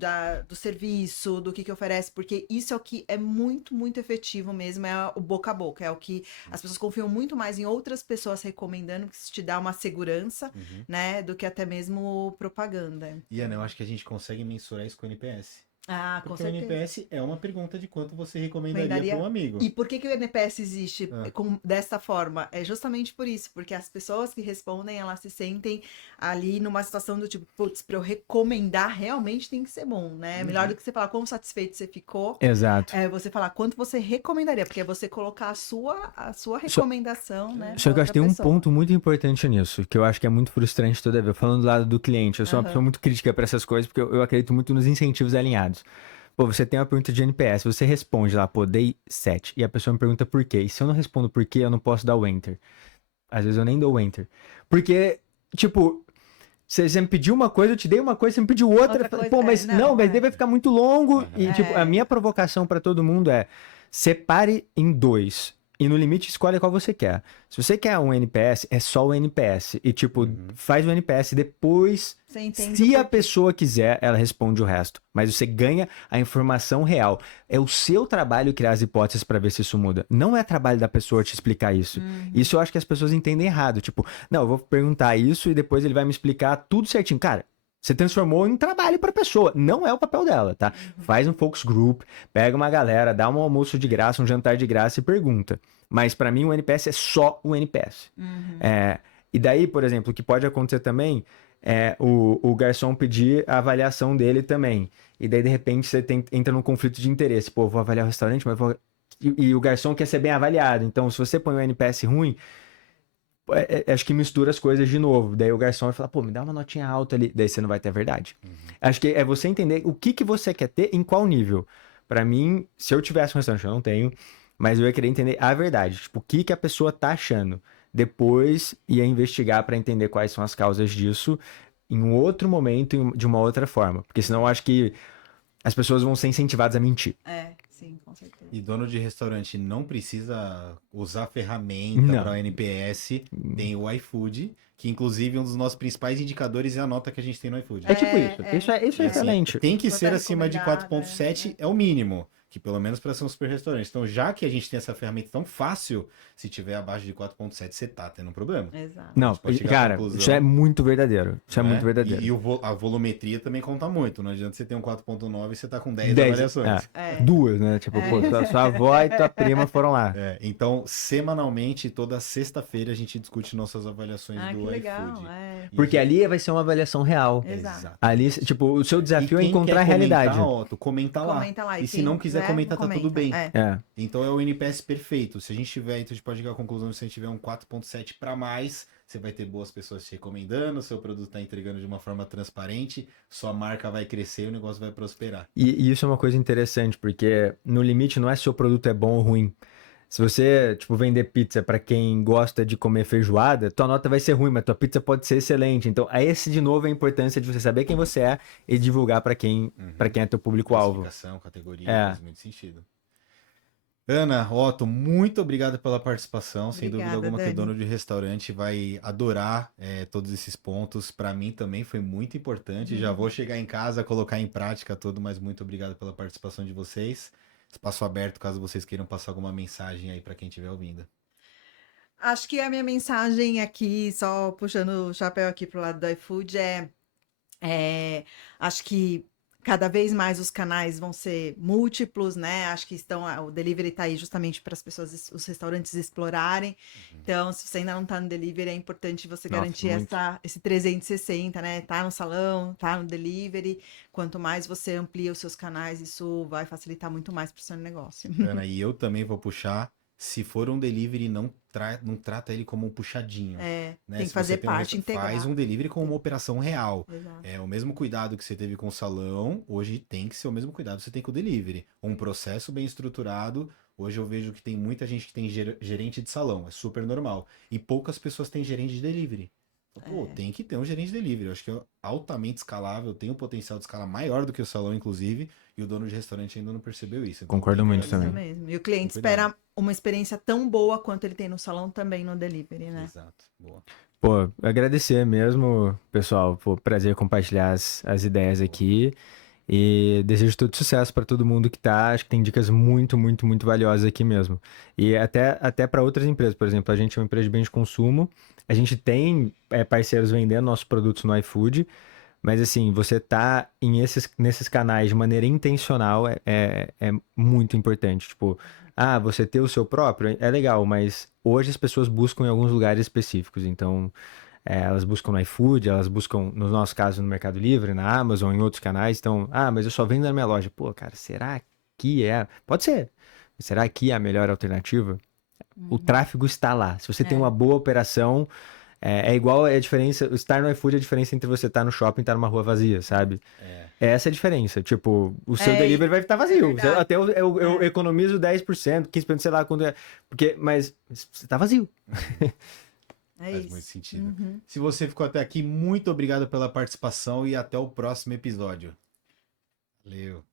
do serviço, do que oferece, porque isso é o que é muito, muito efetivo mesmo, é o boca a boca, é o que as pessoas confiam muito mais em outras pessoas recomendando, que isso te dá uma segurança, né, do que até mesmo propaganda. E Ana, eu acho que a gente consegue mensurar isso com o NPS. Ah, com Porque o certeza. NPS é uma pergunta de quanto você recomendaria Recomendaria. para um amigo. E por que que o NPS existe Ah. dessa forma? É justamente por isso, porque as pessoas que respondem, elas se sentem ali numa situação do tipo, putz, para eu recomendar, realmente tem que ser bom, né? Melhor do que você falar quão satisfeito você ficou, Exato. é você falar quanto você recomendaria, porque é você colocar a sua recomendação, né? Só pra que eu acho que outra tem um pessoa. ponto muito importante nisso, que eu acho que é muito frustrante toda vez. Falando do lado do cliente, eu sou uma Aham. pessoa muito crítica para essas coisas, porque eu acredito muito nos incentivos alinhados. Pô, você tem uma pergunta de NPS, você responde lá, pô, dei 7. E a pessoa me pergunta por quê. E se eu não respondo por quê, eu não posso dar o enter. Às vezes eu nem dou o enter. Porque, tipo, você me pediu uma coisa, eu te dei uma coisa, você me pediu outra. Outra Eu falei, coisa, pô, mas não, mas daí vai ficar muito longo. E, tipo, a É. minha provocação pra todo mundo é: separe em 2. E no limite, escolhe qual você quer. Se você quer um NPS, é só o NPS. E, tipo, faz o NPS depois. Você entende Se o a porquê. pessoa quiser, ela responde o resto. Mas você ganha a informação real. É o seu trabalho criar as hipóteses pra ver se isso muda. Não é trabalho da pessoa te explicar isso. Isso eu acho que as pessoas entendem errado. Tipo, não, eu vou perguntar isso e depois ele vai me explicar tudo certinho. Cara, você transformou em trabalho pra pessoa. Não é o papel dela, tá? Faz um focus group, pega uma galera, dá um almoço de graça, um jantar de graça e pergunta. Mas pra mim o NPS é só o NPS. E daí, por exemplo, o que pode acontecer também é o garçom pedir a avaliação dele também. E daí, de repente, você entra num conflito de interesse. Pô, eu vou avaliar o restaurante, mas vou... E o garçom quer ser bem avaliado. Então, se você põe um NPS ruim, acho que mistura as coisas de novo. Daí o garçom vai falar, pô, me dá uma notinha alta ali. Daí você não vai ter a verdade. Acho que é você entender o que você quer ter em qual nível. Pra mim, se eu tivesse um restaurante, eu não tenho, mas eu ia querer entender a verdade. Tipo, o que a pessoa tá achando. Depois ia investigar pra entender quais são as causas disso em um outro momento, de uma outra forma. Porque senão eu acho que as pessoas vão ser incentivadas a mentir. É, sim, com certeza. E dono de restaurante não precisa usar ferramenta Não. para o NPS. Tem o iFood, que inclusive um dos nossos principais indicadores é a nota que a gente tem no iFood. É tipo É, isso. é. Isso é E, assim, excelente. tem que Quanto ser é acima de recomendado, 4,7 é o mínimo. Que pelo menos para ser um super restaurante. Então, já que a gente tem essa ferramenta tão fácil, se tiver abaixo de 4,7, você tá tendo um problema. Exato. Não, A gente pode chegar à cara, conclusão, isso é muito verdadeiro. Isso é né? muito verdadeiro. E a volumetria também conta muito. Não adianta você ter um 4,9 e você tá com 10 10, avaliações. É. Duas, né? Tipo, pô, sua avó e tua prima foram lá. Então, semanalmente, toda sexta-feira, a gente discute nossas avaliações Ah, do que legal. iFood. É. E Porque a gente- ali vai ser uma avaliação real. Exato. Ali, tipo, o seu desafio E é quem encontrar quer a realidade. Comentar, Otto, comenta lá. Comenta lá. E se quem não quiser comentar, tá tudo bem. É. É. Então é o NPS perfeito. Se a gente tiver, então a gente pode chegar à conclusão que se a gente tiver um 4,7 para mais, você vai ter boas pessoas te recomendando, seu produto tá entregando de uma forma transparente, sua marca vai crescer e o negócio vai prosperar. E isso é uma coisa interessante, porque no limite não é se o produto é bom ou ruim. Se você, tipo, vender pizza pra quem gosta de comer feijoada, tua nota vai ser ruim, mas tua pizza pode ser excelente. Então, esse de novo é a importância de você saber quem você é e divulgar pra quem é teu público-alvo. Classificação, categoria, É. faz muito sentido. Ana, Otto, muito obrigado pela participação. Sem dúvida Obrigada, alguma que o Dani. dono de restaurante vai adorar todos esses pontos. Para mim também foi muito importante. Já vou chegar em casa, colocar em prática tudo, mas muito obrigado pela participação de vocês. Espaço aberto caso vocês queiram passar alguma mensagem aí para quem estiver ouvindo. Acho que a minha mensagem aqui, só puxando o chapéu aqui pro lado do iFood, acho que cada vez mais os canais vão ser múltiplos, né? Acho que o delivery está aí justamente para as pessoas, os restaurantes explorarem. Então, se você ainda não está no delivery, é importante você Nossa, garantir muito. esse 360, né? Tá no salão, tá no delivery. Quanto mais você amplia os seus canais, isso vai facilitar muito mais para o seu negócio. Ana, e eu também vou puxar. Se for um delivery, não trata ele como um puxadinho. Né? Tem que Se fazer você tem parte integral. Faz um delivery como uma operação real. Exato. É o mesmo cuidado que você teve com o salão, hoje tem que ser o mesmo cuidado que você tem com o delivery. Um processo bem estruturado. Hoje eu vejo que tem muita gente que tem gerente de salão, é super normal. E poucas pessoas têm gerente de delivery. Pô, tem que ter um gerente de delivery. Eu acho que é altamente escalável, tem um potencial de escala maior do que o salão, inclusive, e o dono de restaurante ainda não percebeu isso. Então, Concordo tem que muito fazer. também. Isso mesmo. E o cliente Com cuidado. espera uma experiência tão boa quanto ele tem no salão também no delivery, né? Exato. Boa. Pô, agradecer mesmo, pessoal. Pô, prazer compartilhar as ideias aqui. E desejo todo sucesso para todo mundo que tá. Acho que tem dicas muito, muito, muito valiosas aqui mesmo. E até para outras empresas. Por exemplo, a gente é uma empresa de bens de consumo. A gente tem parceiros vendendo nossos produtos no iFood. Mas assim, você tá nesses canais de maneira intencional é muito importante. Tipo, você ter o seu próprio é legal, mas hoje as pessoas buscam em alguns lugares específicos. Então, elas buscam no iFood, elas buscam, no nosso caso, no Mercado Livre, na Amazon, em outros canais. Então, mas eu só vendo na minha loja. Pô, cara, será que é? Pode ser. Será que é a melhor alternativa? O tráfego está lá. Se você tem uma boa operação, é igual a diferença. Estar no iFood é a diferença entre você estar no shopping e estar numa rua vazia, sabe? Essa é a diferença. Tipo, o seu delivery vai estar vazio. verdade. Até eu economizo 10%, 15%, sei lá quando é. Mas você tá vazio. É Faz isso. muito sentido. Se você ficou até aqui, muito obrigado pela participação e até o próximo episódio. Valeu.